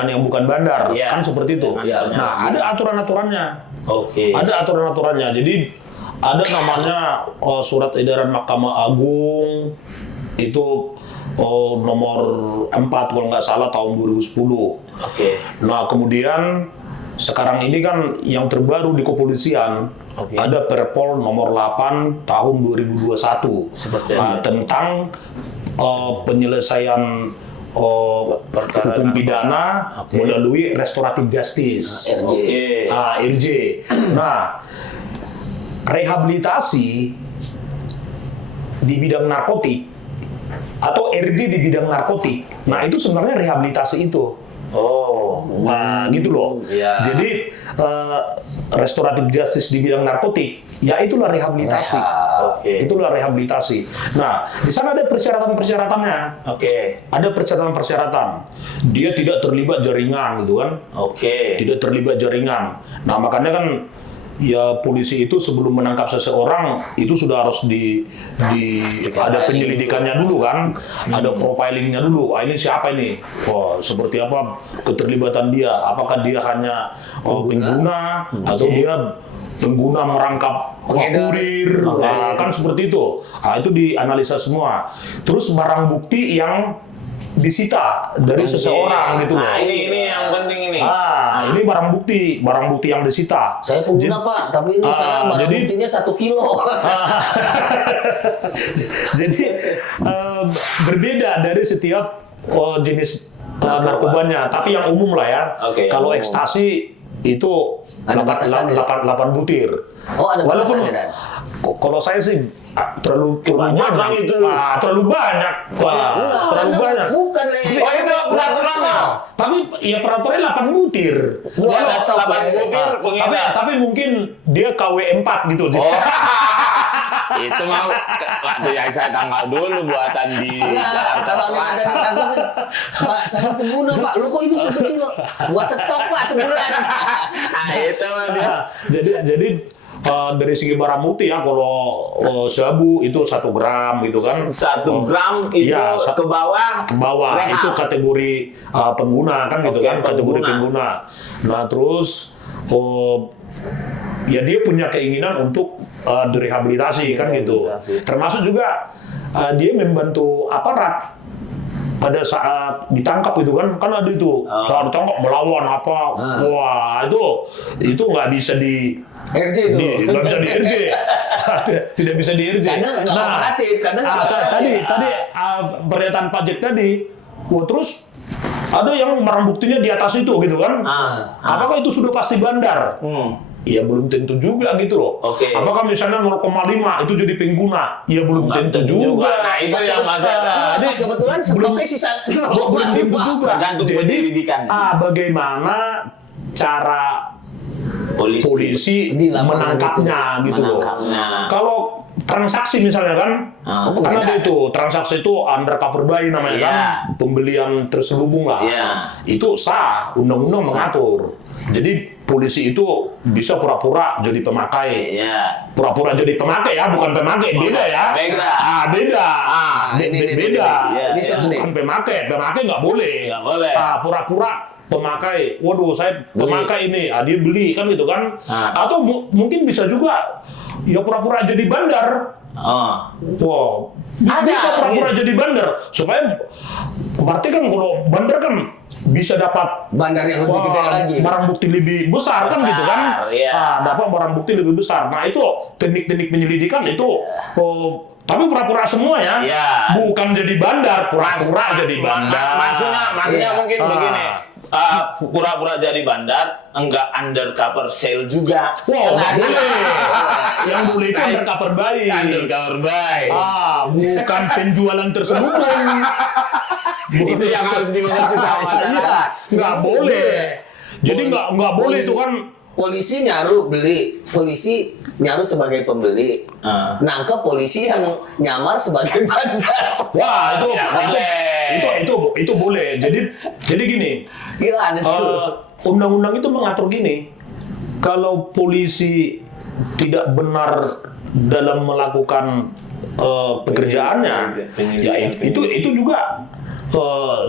yang bukan bandar? Iya. Kan seperti itu. Iya. Nah, ada aturan-aturannya. Oke. Ada aturan-aturannya. Jadi ada namanya surat edaran Mahkamah Agung itu nomor 4 kalau nggak salah tahun 2010. Oke. Nah, kemudian sekarang ini kan yang terbaru di kepolisian Oke. ada Perpol nomor 8 tahun 2021 Seperti apa? tentang penyelesaian Perkara hukum pidana Oke. melalui restoratif justice. RJ. Oke. RJ. Nah, rehabilitasi di bidang narkotik atau RJ di bidang narkotik. Nah, itu sebenarnya rehabilitasi itu. Oh. Nah, gitu loh. Iya. Jadi restoratif justice di bidang narkotik, ya itulah rehabilitasi. Oke. Itulah rehabilitasi. Nah, di sana ada persyaratan-persyaratannya. Oke. Ada persyaratan-persyaratan. Dia tidak terlibat jaringan gitu kan. Oke. Tidak terlibat jaringan. Nah, makanya kan ya polisi itu sebelum menangkap seseorang itu sudah harus ada penyelidikannya dulu kan, ada profilingnya dulu. Ini siapa ini? Seperti apa keterlibatan dia? Apakah dia hanya pengguna atau dia pengguna merangkap kurir? Nah, kan seperti itu. Nah, itu dianalisa semua. Terus barang bukti yang disita dari seseorang gitu loh. Nah, ini yang penting ini. Ini barang bukti yang disita. Saya pengguna Pak, tapi ini saya barang buktinya 1 kilo. Jadi berbeda dari setiap jenis narkobanya, tapi yang umum lah ya. Oke. Kalau ekstasi itu Ada batasannya? 8 butir. Oh, ada Walaupun batasannya, Dan? kalau saya sih terlalu banyak. itu. Terlalu banyak. Terlalu banyak. Bukan, Le. Oh, itu peraturannya. Tapi ya peraturannya 8 butir. Biasa 8 butir pengedar. Tapi mungkin dia KW 4 gitu. Itu mau waktu yang saya tanggal dulu buatan di Enggak, kalau ada ditangkap, Pak, saya pengguna Pak, lu kok ini 1 kilo? Buat stok Pak sebulan. Nah, itu mah dia. Jadi dari segi barang bukti ya, kalau sabu itu 1 gram gitu kan. 1 gram itu iya, ke bawah. ke bawah Rehab. itu kategori pengguna kan gitu Oke, kan, kategori pengguna. Nah terus ya dia punya keinginan untuk direhabilitasi kan gitu. Termasuk juga dia membantu aparat pada saat ditangkap itu kan ada itu saat ditangkap melawan apa, wah itu nggak bisa di RJ itu. nggak bisa di RJ, tidak bisa di RJ. Karena nggak kooperatif, karena nggak kooperatif. tadi pernyataan Pak Jack tadi, wah terus ada yang barang buktinya di atas itu gitu kan? Apakah itu sudah pasti bandar? Ya belum tentu juga gitu loh. Oke. Apakah misalnya 0,5 itu jadi pengguna? Ya belum tentu juga. Nah itu yang masalah. Pas kebetulan stoknya sisa 0,5. Tergantung penyelidikan. Bagaimana cara polisi menangkapnya gitu loh. Kalau transaksi misalnya kan, kan ada itu transaksi itu undercover buy namanya kan, pembelian terselubung lah. Itu sah, undang-undang mengatur. Jadi polisi itu bisa pura-pura jadi pemakai. Pura-pura jadi pemakai ya, bukan pemakai, beda ya. Beda. Beda. Bukan pemakai nggak boleh. Pura-pura pemakai. Waduh, saya pemakai ini. Dia beli kan gitu kan. Atau mungkin bisa juga ya pura-pura jadi bandar. Wow. Bisa pura-pura jadi bandar supaya berarti kan kalau bandar kan bisa dapat bandar yang lebih gede lagi, barang bukti lebih besar kan gitu kan. Dapat barang bukti lebih besar. Nah itu teknik-teknik penyelidikan itu tapi pura-pura semua ya. Bukan jadi bandar, pura-pura jadi bandar. Maksudnya mungkin begini. Pura-pura jadi bandar, enggak undercover sale juga. Wow, nggak boleh. Yang boleh itu undercover buy. Undercover buy. Bukan penjualan terselubung. Itu yang harus dimengerti sama masyarakat. Nggak boleh. Jadi nggak boleh itu kan. Polisi polisi nyaru sebagai pembeli, nangkep polisi yang nyamar sebagai bandar. Wah itu boleh. Jadi gini. Gila, undang-undang itu mengatur gini. Kalau polisi tidak benar dalam melakukan pekerjaannya, ya itu juga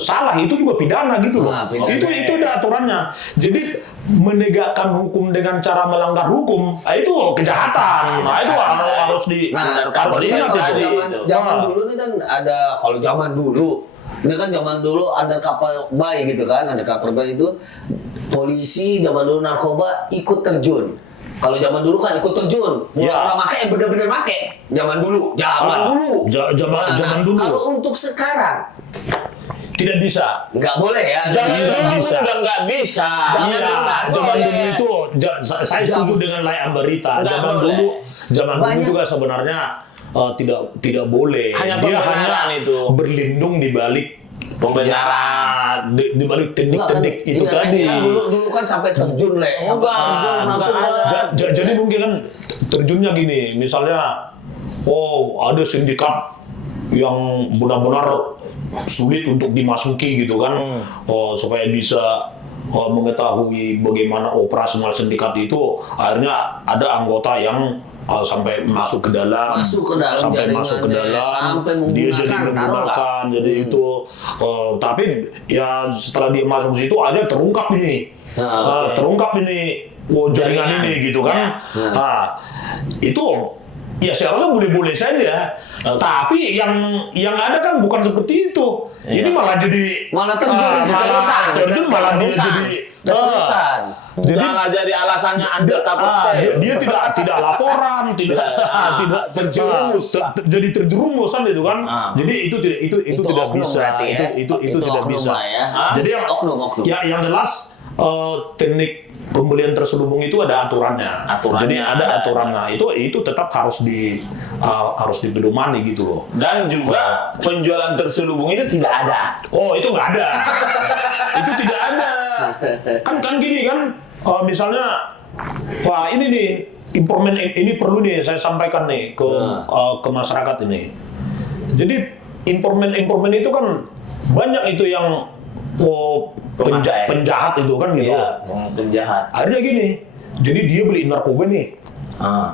salah, itu juga pidana gitu loh. Itu ada aturannya. Jadi menegakkan hukum dengan cara melanggar hukum, itu kejahatan. Nah itu harus diingat itu. Zaman dulu nih kan ada, kalau zaman dulu ini kan zaman dulu undercover buy gitu kan, undercover buy itu polisi zaman dulu narkoba ikut terjun. Kalau zaman dulu kan ikut terjun, orang make yang benar-benar make. Zaman dulu. Zaman dulu. Kalau untuk sekarang tidak bisa. Nggak boleh ya. Jangan bisa. Udah nggak bisa. Zaman dulu itu saya setuju dengan Lai Ambarita. Zaman dulu juga sebenarnya tidak boleh. Dia hanya itu berlindung di balik pembenaran, di balik teknik-teknik itu tadi. Dulu kan sampai terjun sampai terjun langsung. Jadi mungkin kan terjunnya gini, misalnya ada sindikat yang benar-benar sulit untuk dimasuki gitu kan, supaya bisa mengetahui bagaimana operasional sindikat itu, akhirnya ada anggota yang sampai masuk ke dalam, sampai dia jadi menggunakan, jadi itu. Tapi ya setelah dia masuk situ, akhirnya terungkap ini, jaringan ini gitu kan. Itu ya seharusnya boleh-boleh saja. Tapi yang ada kan bukan seperti itu. Ini malah jadi terjun, malah dia jadi terusan. Jadi alasannya undercover sale. Dia tidak laporan, tidak terjerumus, jadi terjerumus kan itu kan. Jadi itu tidak bisa. Itu tidak bisa. Jadi yang jelas teknik pembelian terselubung itu ada aturannya. Jadi ada aturannya. Itu tetap harus dipedomani gitu loh. Dan juga penjualan terselubung itu tidak ada. Itu nggak ada. Itu tidak ada. Kan gini kan. Misalnya, wah ini nih informan ini perlu nih saya sampaikan nih ke masyarakat ini. Jadi informan itu kan banyak itu yang penjahat itu kan gitu. Penjahat. Akhirnya gini, jadi dia beli narkoba nih.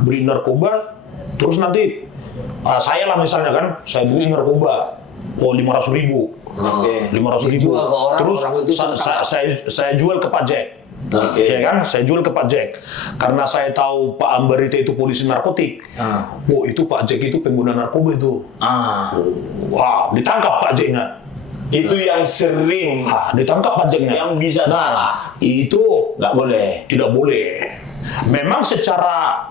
beli narkoba, terus nanti saya lah misalnya kan, saya beli narkoba, 500.000. Oke. 500.000. Dijual ke orang, Terus orang itu saya jual ke Pak Jack. Oke. Ya kan, saya jual ke Pak Jack. Karena saya tahu Pak Ambarita itu polisi narkotik. Oh, itu Pak Jack itu pengguna narkoba itu. Wah, ditangkap Pak Jacknya. Itu yang sering Ditangkap Pak Jacknya. yang bisa salah. Itu Nggak boleh. tidak boleh. Memang secara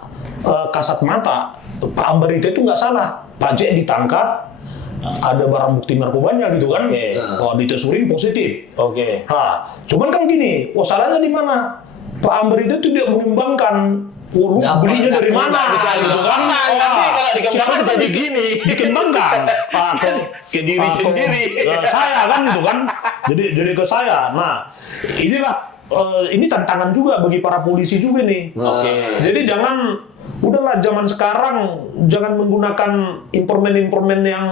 kasat mata Pak Ambarita itu nggak salah. Pak Jack ditangkap, ada barang bukti narkobanya gitu kan. Oke. Dites urin positif. Oke. Cuman kan gini, salahnya di mana? Pak Amber itu tidak menimbangkan, lu belinya dari mana? Bisa gitu kan? nanti kalau dikembangkan seharusnya jadi gini. dikembangkan Ke diri sendiri. Saya kan gitu kan. Jadi ke saya. Nah, inilah ini tantangan juga bagi para polisi juga nih. Oke. Jadi udahlah zaman sekarang jangan menggunakan informan-informan yang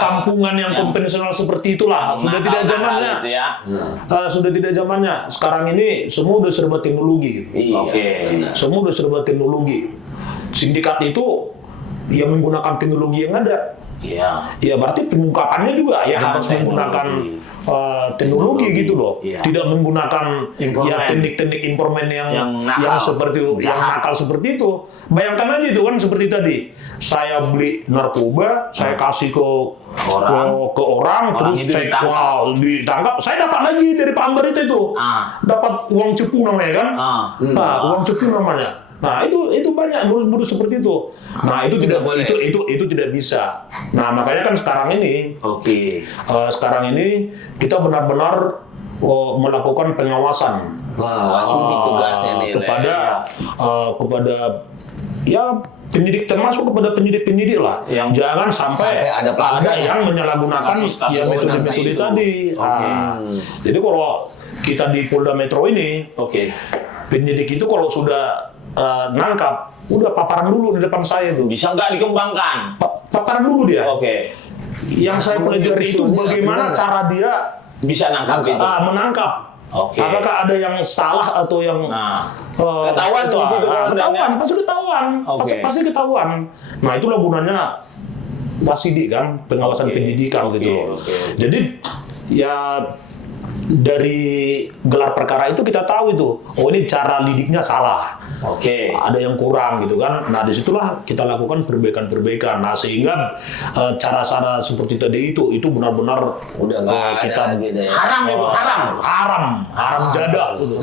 kampungan yang konvensional seperti itulah. Sudah tidak zamannya. Gitu ya. Sudah tidak zamannya. Sekarang ini semua udah serba teknologi. Iya, Oke. benar. Semua udah serba teknologi. Sindikat itu ya menggunakan teknologi yang ada. Iya. Ya berarti pengungkapannya juga ya Dengan harus menggunakan teknologi gitu loh. Iya. Tidak menggunakan Informan. ya teknik-teknik informan yang nakal. seperti yang nakal seperti itu. Bayangkan aja itu kan seperti tadi. Saya beli narkoba, saya kasih ke orang terus itu saya ditangkap. ditangkap. Saya dapat lagi dari Pak Ambarita itu. Dapat uang cepu namanya kan? Uang cepu namanya. Nah, itu banyak modus-modus seperti itu. Nah, itu tidak boleh. Itu tidak bisa. Nah, makanya kan sekarang ini sekarang ini kita benar-benar melakukan pengawasan Wasidik tugasnya nih. kepada ya penyidik, termasuk kepada penyidik lah, yang jangan sampai ada yang menyalahgunakan Kasus-kasus ya metode-metode itu. tadi. Jadi kalau kita di Polda Metro ini, penyidik itu kalau sudah nangkap, udah paparan dulu di depan saya tuh. Bisa nggak dikembangkan? Paparan dulu dia. Yang saya pelajari itu bagaimana cara dia Bisa nangkap itu. menangkap. Apakah ada yang salah atau yang ketahuan tuh di situ ketahuan, pasti ketahuan. Pasti ketahuan. Nah, itulah gunanya wasidik kan, pengawasan pendidikan gitu loh. Jadi ya dari gelar perkara itu kita tahu itu, ini cara lidiknya salah. Ada yang kurang gitu kan. Nah, disitulah kita lakukan perbaikan-perbaikan. Nah, sehingga cara-cara seperti tadi itu benar-benar udah nggak kita gitu ya. haram jadah gitu.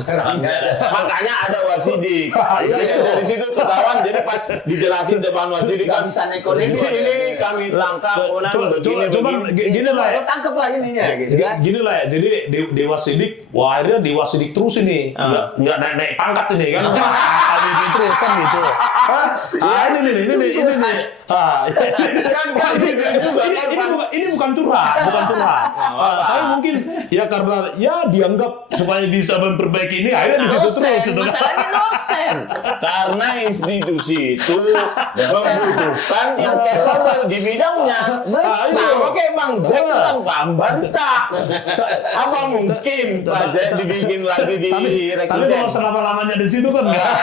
Makanya ada wasidik. Dari situ ketahuan. Jadi pas dijelasin depan wasidik Nggak kan bisa neko-neko. ini kami tangkap Cuman gini lah ya. Lo tangkep lah ininya gitu kan. Gini lah ya. Jadi Dewa Sidik, akhirnya Dewa Sidik terus ini. Nggak naik pangkat ini kan. Ini terus kan gitu. Ini nih. Ini bukan curhat. Tapi mungkin ya karena ya dianggap supaya bisa memperbaiki ini, akhirnya di situ terus. Masalahnya dosen. karena institusi itu membutuhkan yang capable di bidangnya. Sama kayak Bang Jack kan pambantah. Apa mungkin Pak Jack dibikin lagi di Tapi kalau selama-lamanya di situ kan enggak.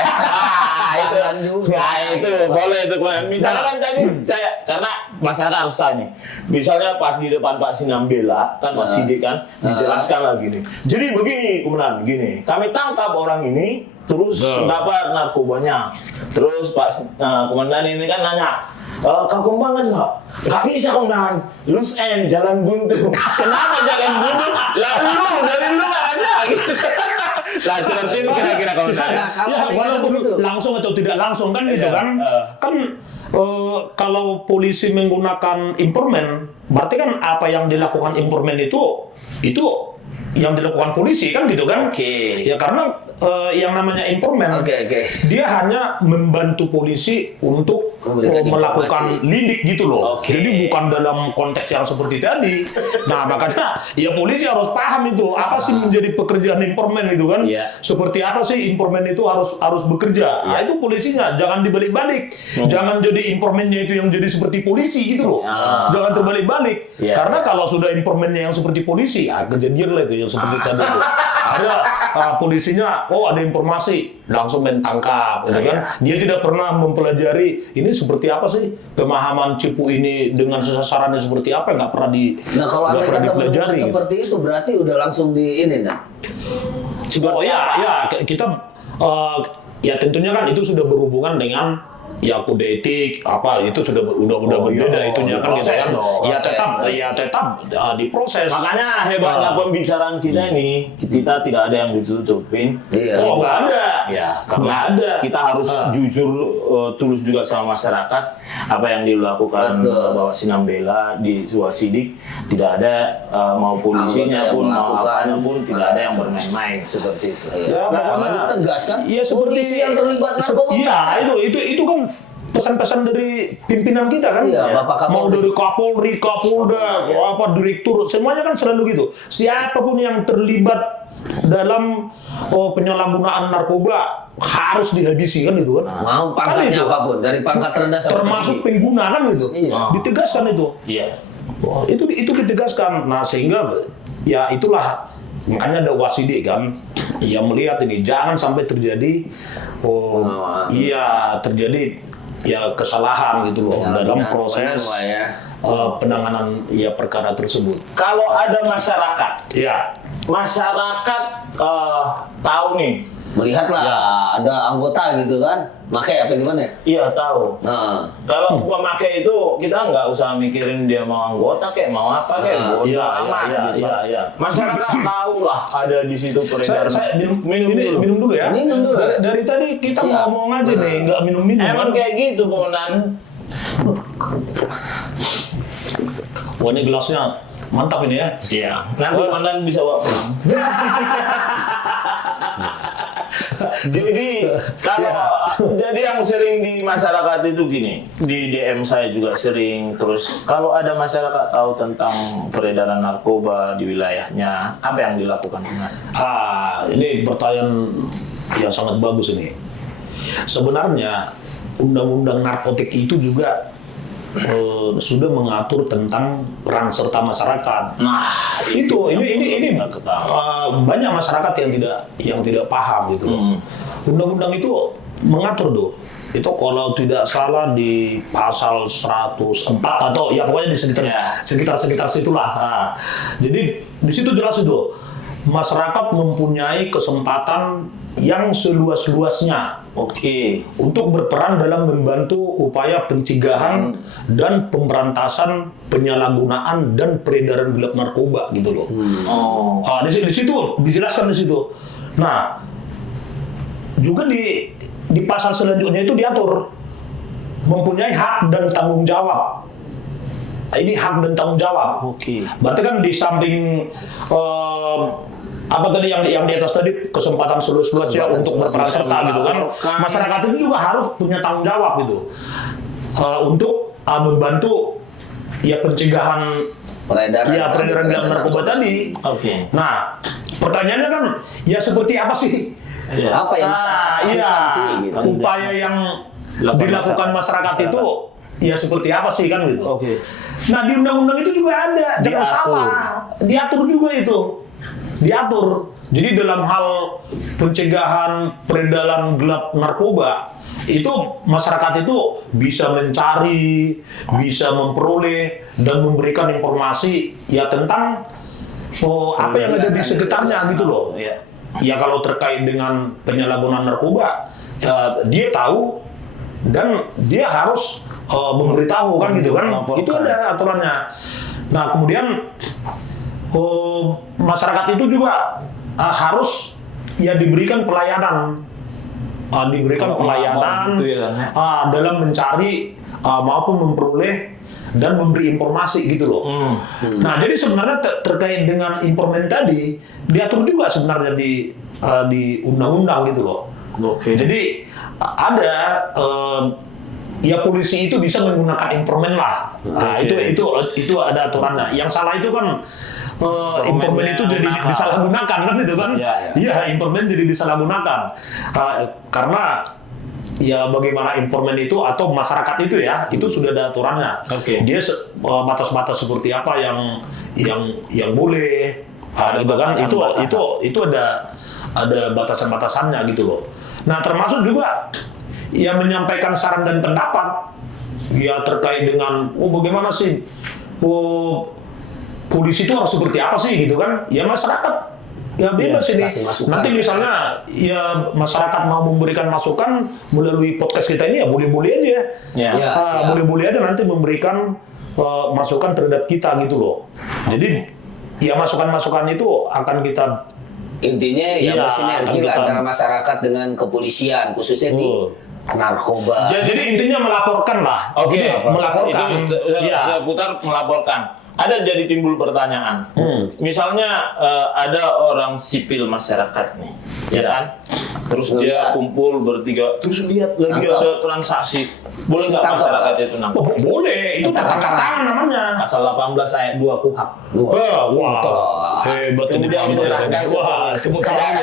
itu boleh itu. Misalnya kan tadi saya, karena masyarakat harus tanya. Misalnya pas di depan Pak Sinambela kan Pak Sidik kan dijelaskan lagi nih. Jadi begini kemudian gini, kami tangkap orang ini terus dapat narkobanya. Terus Pak komandan ini kan nanya, kau kembangan nggak? Nggak bisa komandan, loose end, jalan buntu. Kenapa jalan buntu? Lalu dari lu nggak ada gitu. Lah seperti itu kira-kira komandan. Ya, walaupun langsung atau tidak langsung kan gitu kan. Kan kalau polisi menggunakan informan, berarti kan apa yang dilakukan informan itu yang dilakukan polisi kan gitu kan. Ya karena yang namanya informan, dia hanya membantu polisi untuk melakukan lidik gitu loh. Jadi bukan dalam konteks yang seperti tadi. Nah, makanya ya polisi harus paham itu apa sih menjadi pekerjaan informan itu kan. Seperti apa sih informan itu harus bekerja. Nah, itu polisinya jangan dibalik-balik. Jangan jadi informannya itu yang jadi seperti polisi gitu loh. Jangan terbalik-balik. Karena kalau sudah informannya yang seperti polisi, kejadian lah itu yang seperti tadi itu. Ada polisinya, ada informasi langsung main tangkap, gitu kan? Dia tidak pernah mempelajari ini seperti apa sih pemahaman Cipu ini dengan sasarannya seperti apa, nggak pernah Nah kalau nggak andai pernah kata menemukan dipelajari. seperti itu berarti udah langsung di ini nah. Kita ya tentunya kan itu sudah berhubungan dengan ya kode etik apa itu sudah udah berbeda itunya kan gitu kan. Tetap diproses. Makanya hebatnya pembicaraan kita ini, kita tidak ada yang ditutupin. Iya. Nggak ada. Ya, Nggak karena ada. kita harus jujur, tulus juga sama masyarakat. Apa yang dilakukan Betul. Bapak Sinambela di Suwasidik tidak ada mau polisinya Anggota yang pun mau melakukan. apanya pun tidak ada yang bermain-main seperti itu. Iya. Apalagi tegas kan? Iya, seperti Polisi yang terlibat narkoba. Iya, itu kan pesan-pesan dari pimpinan kita kan. Iya, Bapak Mau Kapolri. dari Kapolri, Kapolda, apa direktur, semuanya kan selalu gitu. Siapapun yang terlibat dalam penyalahgunaan narkoba harus dihabisi kan itu kan. Mau pangkatnya Kan itu. apapun, dari pangkat rendah sampai Termasuk tinggi. pengguna kan itu. Iya. Ditegaskan itu. Iya. Wah, itu ditegaskan. Nah, sehingga ya itulah makanya ada wasidik kan yang melihat ini jangan sampai terjadi terjadi ya kesalahan gitu loh dalam proses penanganan ya perkara tersebut. Kalau ada masyarakat Ya, tahu nih, Melihatlah ada anggota gitu kan, pakai apa gimana? iya tahu. Nah, Kalau pemakai itu kita nggak usah mikirin dia mau anggota kayak mau apa kayak bodo iya, amat. iya, gitu. iya, iya. Masyarakat tahu lah ada di situ peredaran. saya minum dulu. minum dulu ya. Minum dulu. Dari tadi kita Siap. ngomong aja nih, nggak minum-minum. Emang kan? kayak gitu Komandan. Wah, ini gelasnya mantap ini ya. Iya. Nanti Komandan bisa bawa pulang. Jadi jadi yang sering di masyarakat itu gini, di DM saya juga sering terus kalau ada masyarakat tahu tentang peredaran narkoba di wilayahnya, apa yang dilakukan? Ini pertanyaan yang sangat bagus ini. Sebenarnya undang-undang narkotik itu juga sudah mengatur tentang peran serta masyarakat. Nah, ini banyak masyarakat yang tidak paham gitu loh. Undang-undang itu mengatur tuh. Itu kalau tidak salah di pasal 104 atau ya pokoknya di sekitar situlah. Nah, jadi di situ jelas itu masyarakat mempunyai kesempatan yang seluas-luasnya untuk berperan dalam membantu upaya pencegahan dan pemberantasan penyalahgunaan dan peredaran gelap narkoba gitu loh. Di situ dijelaskan di situ. Nah, juga di pasal selanjutnya itu diatur mempunyai hak dan tanggung jawab. Ini hak dan tanggung jawab. Berarti kan di samping apa tadi yang di atas tadi kesempatan seluas-luasnya untuk berperan serta gitu kan. Masyarakat itu juga harus punya tanggung jawab gitu untuk membantu ya pencegahan peredaran gelap narkoba tadi. Nah, pertanyaannya kan ya seperti apa sih? apa yang bisa dilakukan sih gitu. Upaya yang dilakukan masyarakat itu ya seperti apa sih kan gitu. Nah, di undang-undang itu juga ada, jangan salah. Diatur juga itu. Diatur. Jadi dalam hal pencegahan peredaran gelap narkoba itu masyarakat itu bisa mencari, bisa memperoleh dan memberikan informasi ya tentang apa yang ada di sekitarnya gitu loh. Ya kalau terkait dengan penyalahgunaan narkoba, dia tahu dan dia harus memberitahu kan gitu kan. Itu ada aturannya. Nah, kemudian masyarakat itu juga harus ya diberikan pelayanan, dalam mencari maupun memperoleh dan memberi informasi gitu loh. Nah, jadi sebenarnya terkait dengan informan tadi diatur juga sebenarnya di undang-undang gitu loh. Jadi ada ya polisi itu bisa menggunakan informan lah. Nah, itu ada aturannya. Yang salah itu kan informan itu jadi disalahgunakan kan itu kan. Iya, informan jadi disalahgunakan. Karena ya bagaimana informan itu atau masyarakat itu ya, itu sudah ada aturannya. Dia batas-batas seperti apa yang boleh, Gitu kan, itu ada batasan-batasannya gitu loh. Nah, termasuk juga yang menyampaikan saran dan pendapat ya terkait dengan bagaimana sih polisi itu harus seperti apa sih gitu kan? Ya masyarakat ya bebas ini. Nanti misalnya ya masyarakat mau memberikan masukan melalui podcast kita ini ya boleh-boleh aja. Boleh-boleh aja nanti memberikan masukan terhadap kita gitu loh. Jadi ya masukan-masukan itu akan kita intinya ya bersinergi antara masyarakat dengan kepolisian khususnya di narkoba. Jadi intinya melaporkan lah. Melaporkan. Itu seputar melaporkan. Ada jadi timbul pertanyaan. Misalnya ada orang sipil masyarakat nih, ya kan? Terus dia kumpul bertiga, terus lihat lagi ada transaksi. Boleh nggak masyarakat itu nangkap? Boleh, itu tangkap tangan namanya. Pasal 18 ayat 2 KUHP. Wah, hebat ini. Wah, tepuk tangan.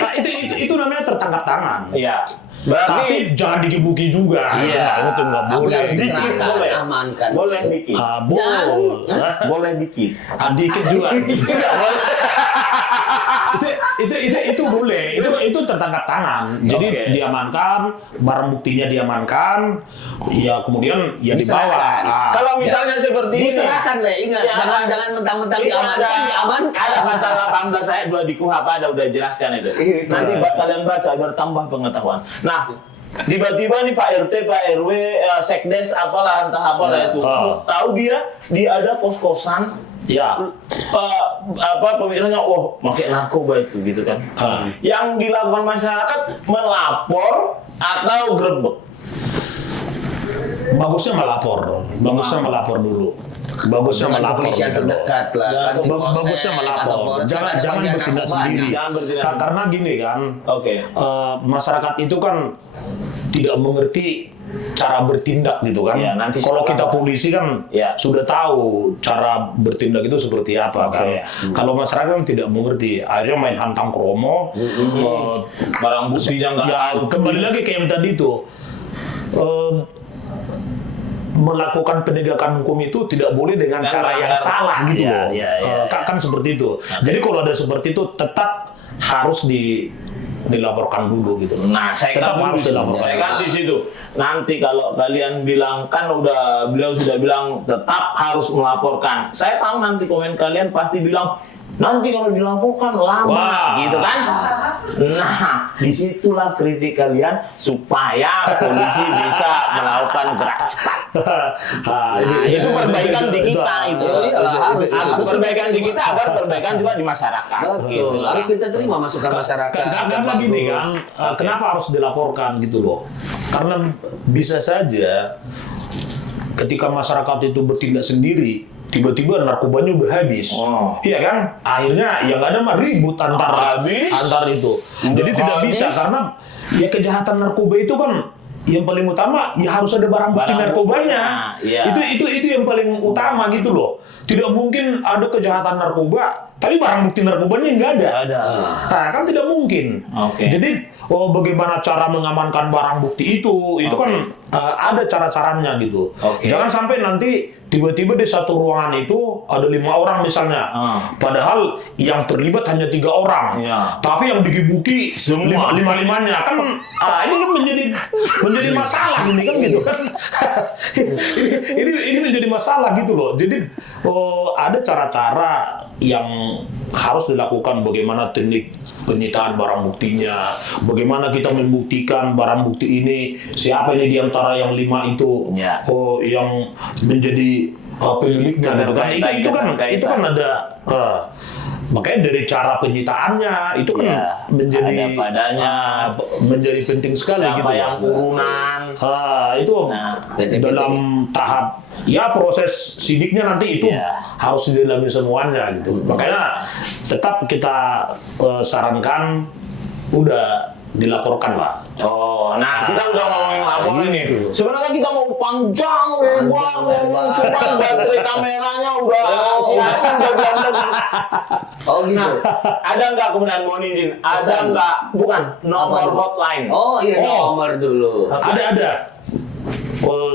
Nah, itu namanya tertangkap tangan. Iya. Tapi jangan digebuki juga. Iya. Itu nggak boleh. Dikit boleh. amankan. Boleh dikit. Boleh dikit. Dikit juga. itu boleh. Itu tertangkap tangan. Jadi diamankan, barang buktinya diamankan, ya kemudian ya dibawa. Kalau misalnya seperti ini, diserahkan lah, ingat, jangan mentang-mentang diamankan. Ada pasal 18 ayat 2 di KUHP, udah jelaskan itu. Nanti kalian baca bertambah pengetahuan. Nah, tiba-tiba nih Pak RT, Pak RW, Sekdes, apalah entah apalah itu, tahu dia ada kos-kosan. Ya. Pemikirannya, pakai narkoba itu gitu kan. Yang dilakukan masyarakat melapor atau grebek. Bagusnya melapor dulu. Bagusnya melapor. Kepolisian terdekat lah. Bagusnya melapor. Jangan bertindak sendiri. Karena gini kan. Masyarakat itu kan tidak mengerti cara bertindak gitu kan. Kalau kita polisi kan sudah tahu cara bertindak itu seperti apa kan. Kalau masyarakat kan tidak mengerti, akhirnya main hantang kromo. Barang bukti yang kembali lagi kayak yang tadi itu. Melakukan penegakan hukum itu tidak boleh dengan cara yang salah gitu loh. Kan seperti itu. Jadi kalau ada seperti itu tetap harus dilaporkan dulu gitu. Nah, saya kan di situ. Nanti kalau kalian bilang kan beliau sudah bilang tetap harus melaporkan. Saya tahu nanti komen kalian pasti bilang nanti kalau dilaporkan lama, gitu kan? Nah, disitulah kritik kalian supaya polisi bisa melakukan gerak cepat. Itu perbaikan di kita itu. Harus perbaikan di kita agar perbaikan juga di masyarakat. Betul. Harus kita terima masukan masyarakat. Karena gini kan, kenapa harus dilaporkan gitu loh? Karena bisa saja ketika masyarakat itu bertindak sendiri, tiba-tiba narkobanya udah habis, iya kan? Akhirnya yang ada mah ribut antar itu. Jadi tidak bisa karena ya kejahatan narkoba itu kan yang paling utama ya harus ada barang bukti narkobanya. Itu yang paling utama gitu loh. Tidak mungkin ada kejahatan narkoba tapi barang bukti narkobanya nggak ada. Nah, kan tidak mungkin. Jadi bagaimana cara mengamankan barang bukti itu kan ada cara-caranya gitu. Jangan sampai nanti tiba-tiba di satu ruangan itu ada 5 orang misalnya, padahal yang terlibat hanya 3 orang, tapi yang digebuki lima-limanya kan, ini kan menjadi masalah ini kan gitu kan. ini menjadi masalah gitu loh. Jadi ada cara-cara yang harus dilakukan, bagaimana teknik penyitaan barang buktinya, bagaimana kita membuktikan barang bukti ini siapa ini diantara yang 5 itu yang menjadi pemiliknya gitu kan. Itu kan ada makanya dari cara penyitaannya itu kan menjadi menjadi penting sekali siapa gitu. Yang urunan itu dalam tahap proses sidiknya nanti itu harus didalami semuanya gitu. Makanya tetap kita sarankan udah dilaporkan lah. Kita udah ngomongin lapor ini. Sebenarnya kita mau panjang lebar ngomong, cuman baterai kameranya udah siapin gitu. Ada nggak kemudian mohon izin? Ada nggak? Bukan nomor hotline. Nomor dulu. Ada.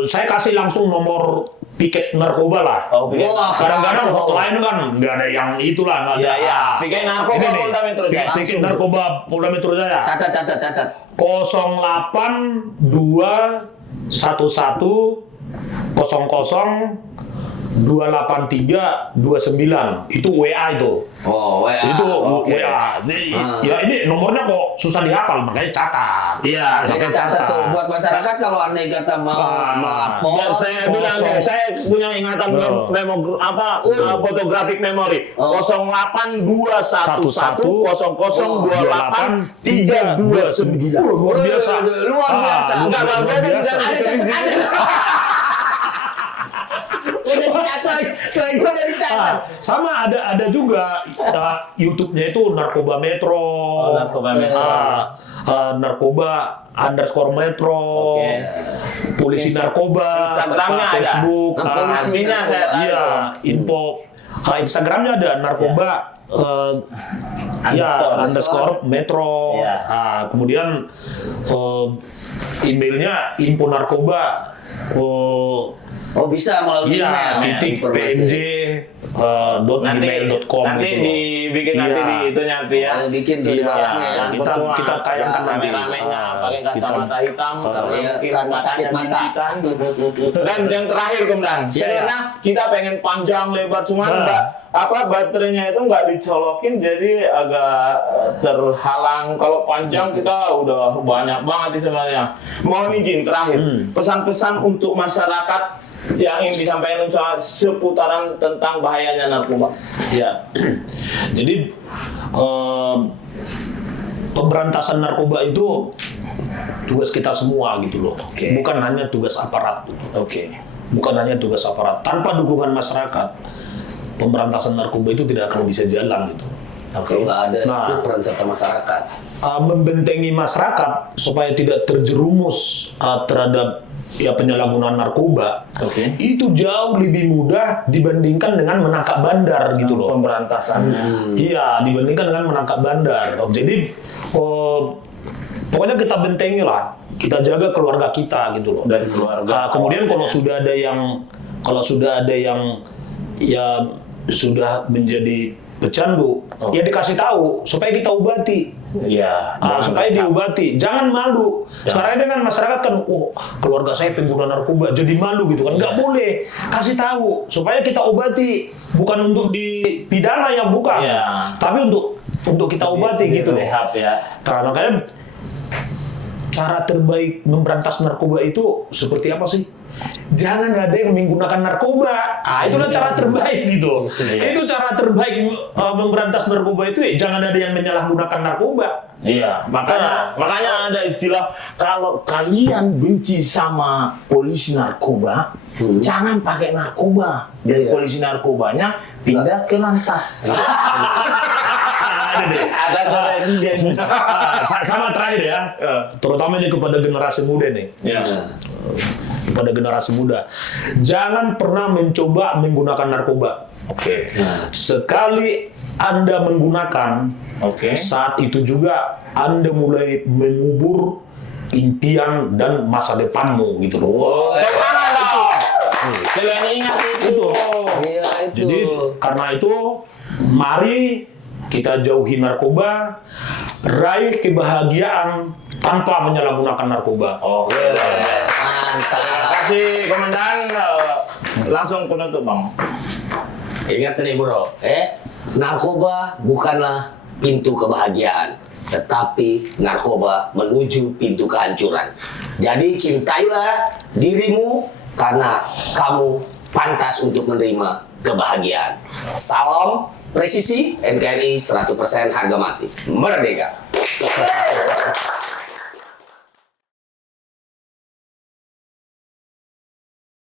Saya kasih langsung nomor piket narkoba lah. Oh, piket. Wah, Kadang-kadang langsung. hotline kan nggak ada yang itulah, nggak ada. Iya, iya. Piket narkoba Ini nih, Polda Metro Jaya. piket narkoba Polda Metro Jaya. Catat. 082210028329 itu WA itu. Oh, WA. Itu Oke. WA. Ya ini nomornya kok susah dihafal, makanya catat. Iya, saya catat tuh buat masyarakat kalau andai kata mau melapor. Dan saya bilang nih, saya punya ingatan fotografik memori. 08211002839. Luar biasa. Luar biasa. Enggak, Ada luar biasa. Udah dicatat. Sama ada juga YouTube-nya itu Narkoba Metro. Oh, Narkoba Metro. Narkoba _Metro. Oke. Polisi narkoba. Instagramnya ada. Facebook. Adminnya saya tahu. Iya, info. Instagramnya ada narkoba. Underscore. _Metro. Iya. Kemudian emailnya info narkoba. Oh, bisa melalui Iya, email. @pmj .gmail.com nanti gitu loh. dibikin nanti Iya. di itu nanti ya. Bikin tuh di Iya, bawahnya ya. kita tayangkan nanti. Rame-ramenya pakai Kita- kacamata hitam karena Iya, mungkin karena sakit matanya mata. bijikan. Dan yang terakhir Komandan, Iya, sebenarnya kita pengen panjang lebar cuman Nah. baterainya itu nggak dicolokin jadi agak terhalang. Kalau panjang kita udah banyak banget sih sebenarnya. Mohon izin terakhir pesan-pesan untuk masyarakat yang ingin disampaikan seputaran tentang bahayanya narkoba. Ya, jadi pemberantasan narkoba itu tugas kita semua gitu loh. Oke. Bukan hanya tugas aparat. Oke. Bukan hanya tugas aparat. Tanpa dukungan masyarakat, pemberantasan narkoba itu tidak akan bisa jalan gitu. Kalau nggak ada Nah. itu peran serta masyarakat. Membentengi masyarakat supaya tidak terjerumus terhadap penyalahgunaan narkoba. Oke. Itu jauh lebih mudah dibandingkan dengan menangkap bandar gitu loh. Pemberantasannya. Iya, dibandingkan dengan menangkap bandar. Jadi pokoknya kita bentengi lah, kita jaga keluarga kita gitu loh. Dari keluarga. Kemudian kalau sudah ada yang ya sudah menjadi pecandu, ya dikasih tahu supaya kita obati. Iya. Supaya diobati, jangan malu. Sekarang ini kan masyarakat kan, keluarga saya pengguna narkoba, jadi malu gitu kan. Nggak boleh, kasih tahu supaya kita obati, bukan untuk dipidana ya bukan, Iya. tapi untuk kita obati gitu loh. Rehab ya. Nah, makanya cara terbaik memberantas narkoba itu seperti apa sih? Jangan ada yang menggunakan narkoba. Itulah cara terbaik gitu. Iya. Itu cara terbaik memberantas narkoba itu ya jangan ada yang menyalahgunakan narkoba. Iya, makanya ada istilah kalau kalian benci sama polisi narkoba, jangan pakai narkoba. Dari polisi narkobanya pindah ke lantas. Ada deh. Ada presiden. Sama terakhir ya, terutama ini kepada generasi muda nih. Ya. Kepada generasi muda, jangan pernah mencoba menggunakan narkoba. Oke. Sekali Anda menggunakan, Oke. saat itu juga Anda mulai mengubur impian dan masa depanmu gitu loh. Kemana dong? Kalian ingat itu. Iya itu. Jadi karena itu, mari kita jauhi narkoba, raih kebahagiaan tanpa menyalahgunakan narkoba. Oke. Mantap. Terima kasih Komandan. Langsung penutup Bang. Ingat nih bro, narkoba bukanlah pintu kebahagiaan, tetapi narkoba menuju pintu kehancuran. Jadi cintailah dirimu karena kamu pantas untuk menerima kebahagiaan. Salam presisi, NKRI 100% harga mati. Merdeka.